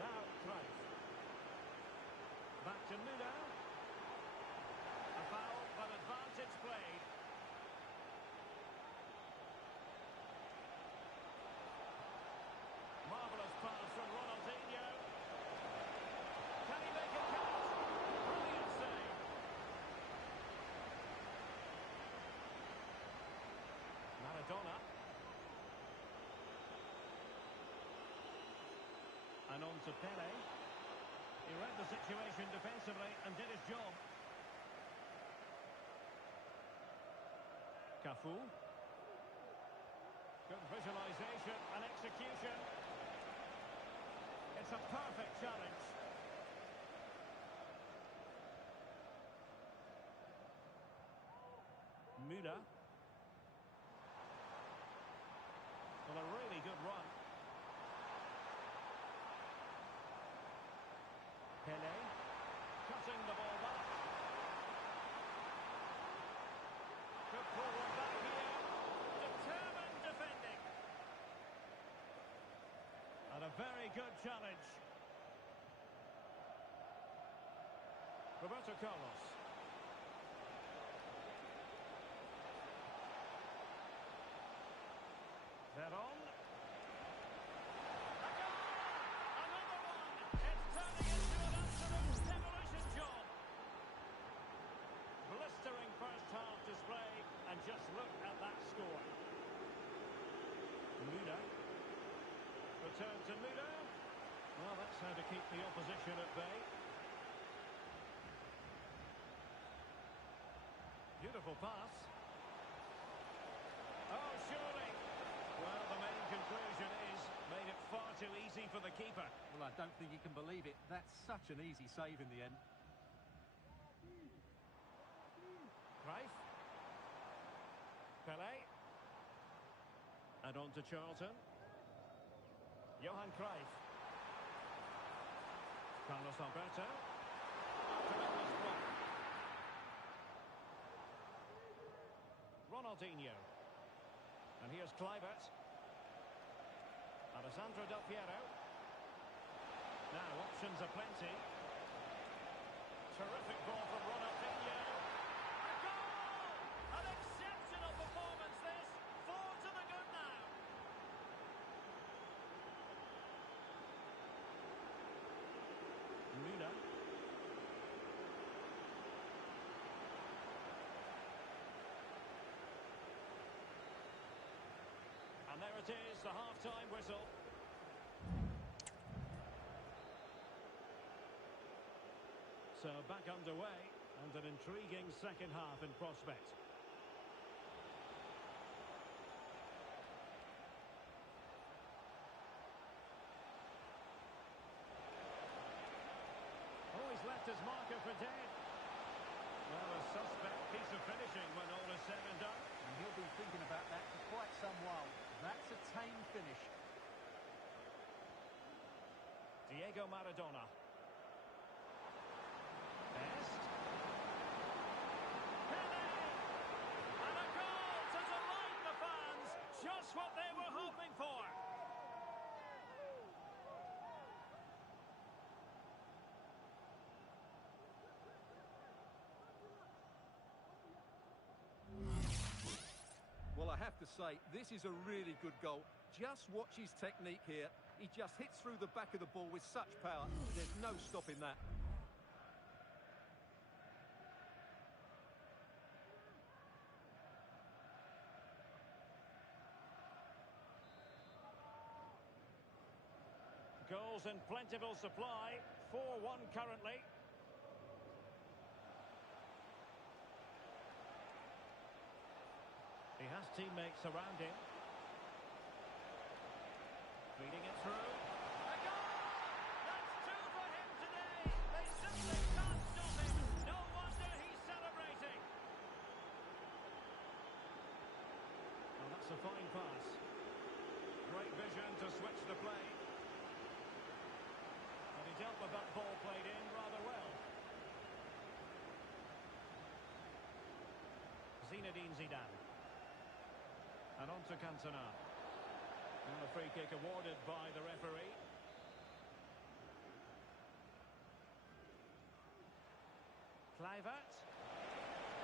Now Cruyff. Back to Müller. A foul, but advantage played. Marvellous pass from Ronaldinho. Can he make it count? Brilliant save. Maradona. And on to Pele. He read the situation defensively and did his job. Cafu. Good visualisation and execution. It's a perfect challenge. Müller. Well, a really good run. Pele. Cutting the ball back. Good forward back here. Determined defending. And a very good challenge. Roberto Carlos. Veron. A goal! Another one! It's turning into an absolute demolition job. Blistering first half display, and just look at that score. return to Mudo. Well, that's how to keep the opposition at bay. Beautiful pass. Oh, surely. Well, the main conclusion is made it far too easy for the keeper. Well, I don't think you can believe it. That's such an easy save in the end. Cruyff. Pelé. And on to Charlton. Johan Cruyff. Carlos Alberto. Tremendous block. Ronaldinho. And here's Kluivert. Alessandro Del Piero. Now options are plenty. Terrific ball from Ronaldinho. A goal! An exceptional performance this. 4 to the good now. Müller. And there it is, the half-time whistle. So back underway, and an intriguing second half in prospect. Oh, he's left his marker for dead. Well, a suspect piece of finishing when all is said and done. And he'll be thinking about that for quite some while. That's a tame finish. Diego Maradona. Best. Pelé! And a goal to delight the fans. Just what they were hoping for. Well, I have to say, this is a really good goal. Just watch his technique here. He just hits through the back of the ball with such power. There's no stopping that. Goals in plentiful supply. 4-1 currently. He has teammates around him. Feeding it through. A goal! That's 2 for him today. They simply can't stop him. No wonder he's celebrating. Well, that's a fine pass. Great vision to switch the play. And he dealt with that ball played in rather well. Zinedine Zidane. And on to Cantona. And a free kick awarded by the referee. Kluivert.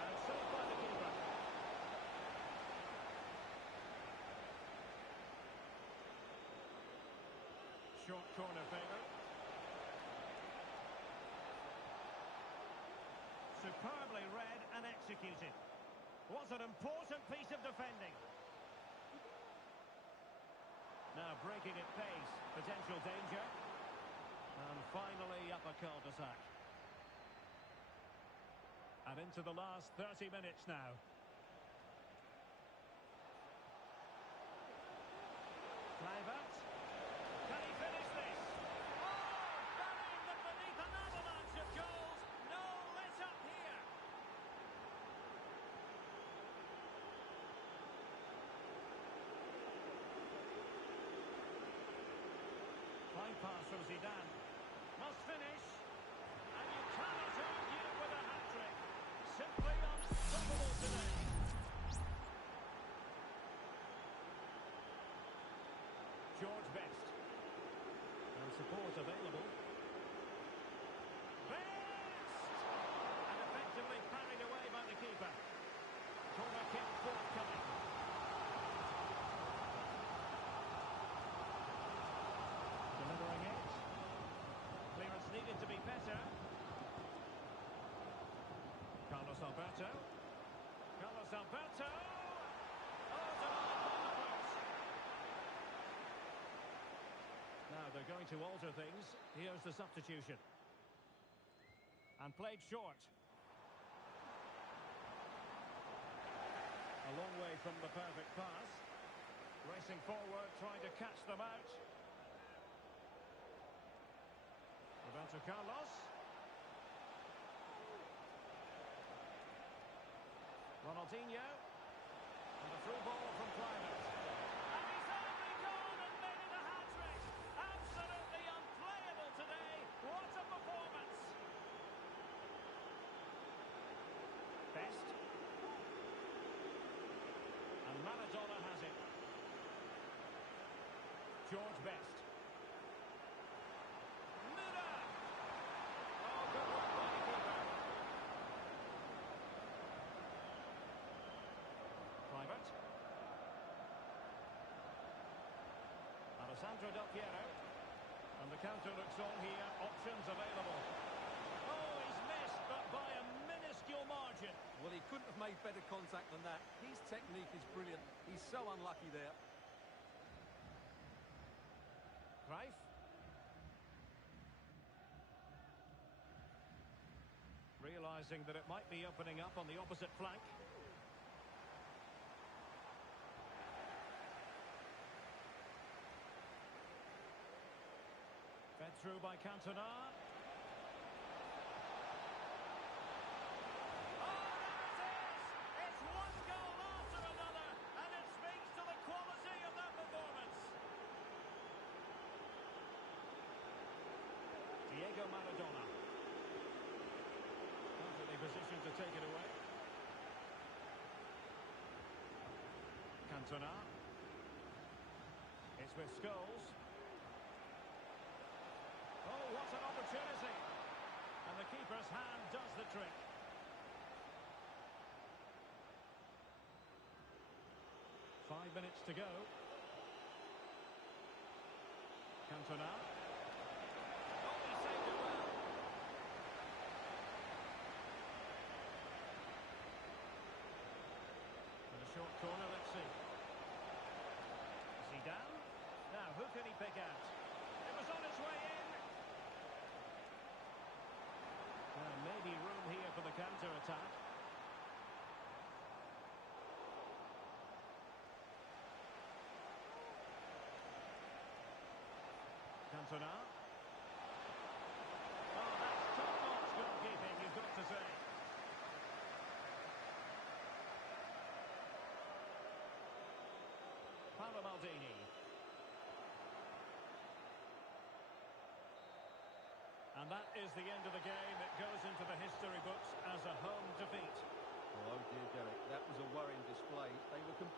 And saved by the keeper. Short corner favour. Superbly read and executed. Was an important piece of defending. Now breaking at pace, potential danger. And finally up a cul-de-sac. And into the last 30 minutes now. Kluivert. Can he finish this? Oh, burying them beneath an avalanche of goals. No let up here. Fine pass from Zidane. Must finish. And you cannot argue with a hat-trick. Simply unstoppable today. George Best. And support available. Best! And effectively parried away by the keeper. Corner kick forthcoming. Delivering it. Clearance needed to be better. Carlos Alberto. Carlos Alberto. Oh, denied by the post. they're going to alter things. Here's the substitution. And played short. A long way from the perfect pass. Racing forward, trying to catch them out. Roberto Carlos. Ronaldinho. And the through ball from Kluivert. And he's only gone and made it a hat-trick. Absolutely unplayable today. What a performance. Best. And Maradona has it. George Best. Müller! Oh, good work by the keeper. Kluivert. Alessandro Del Piero. And the counter looks on here. Options available. Oh, he's missed, but by a minuscule margin. Well, he couldn't have made better contact than that. His technique is brilliant. He's so unlucky there. Cruyff. Realising that it might be opening up on the opposite flank. Fed through by Cantona. Maradona. Perfectly positioned to take it away. Cantona. It's with Scholes. Oh, what an opportunity. And the keeper's hand does the trick. Five minutes to go. Cantona. Short corner, let's see. Zidane. Now, who can he pick out? It was on its way in. Maybe room here for the counter-attack. Cantona. Oh, that's top-notch goalkeeping, you've got to say. Maldini. And that is the end of the game. It goes into the history books as a home defeat. Oh dear, Derek, that was a worrying display. They were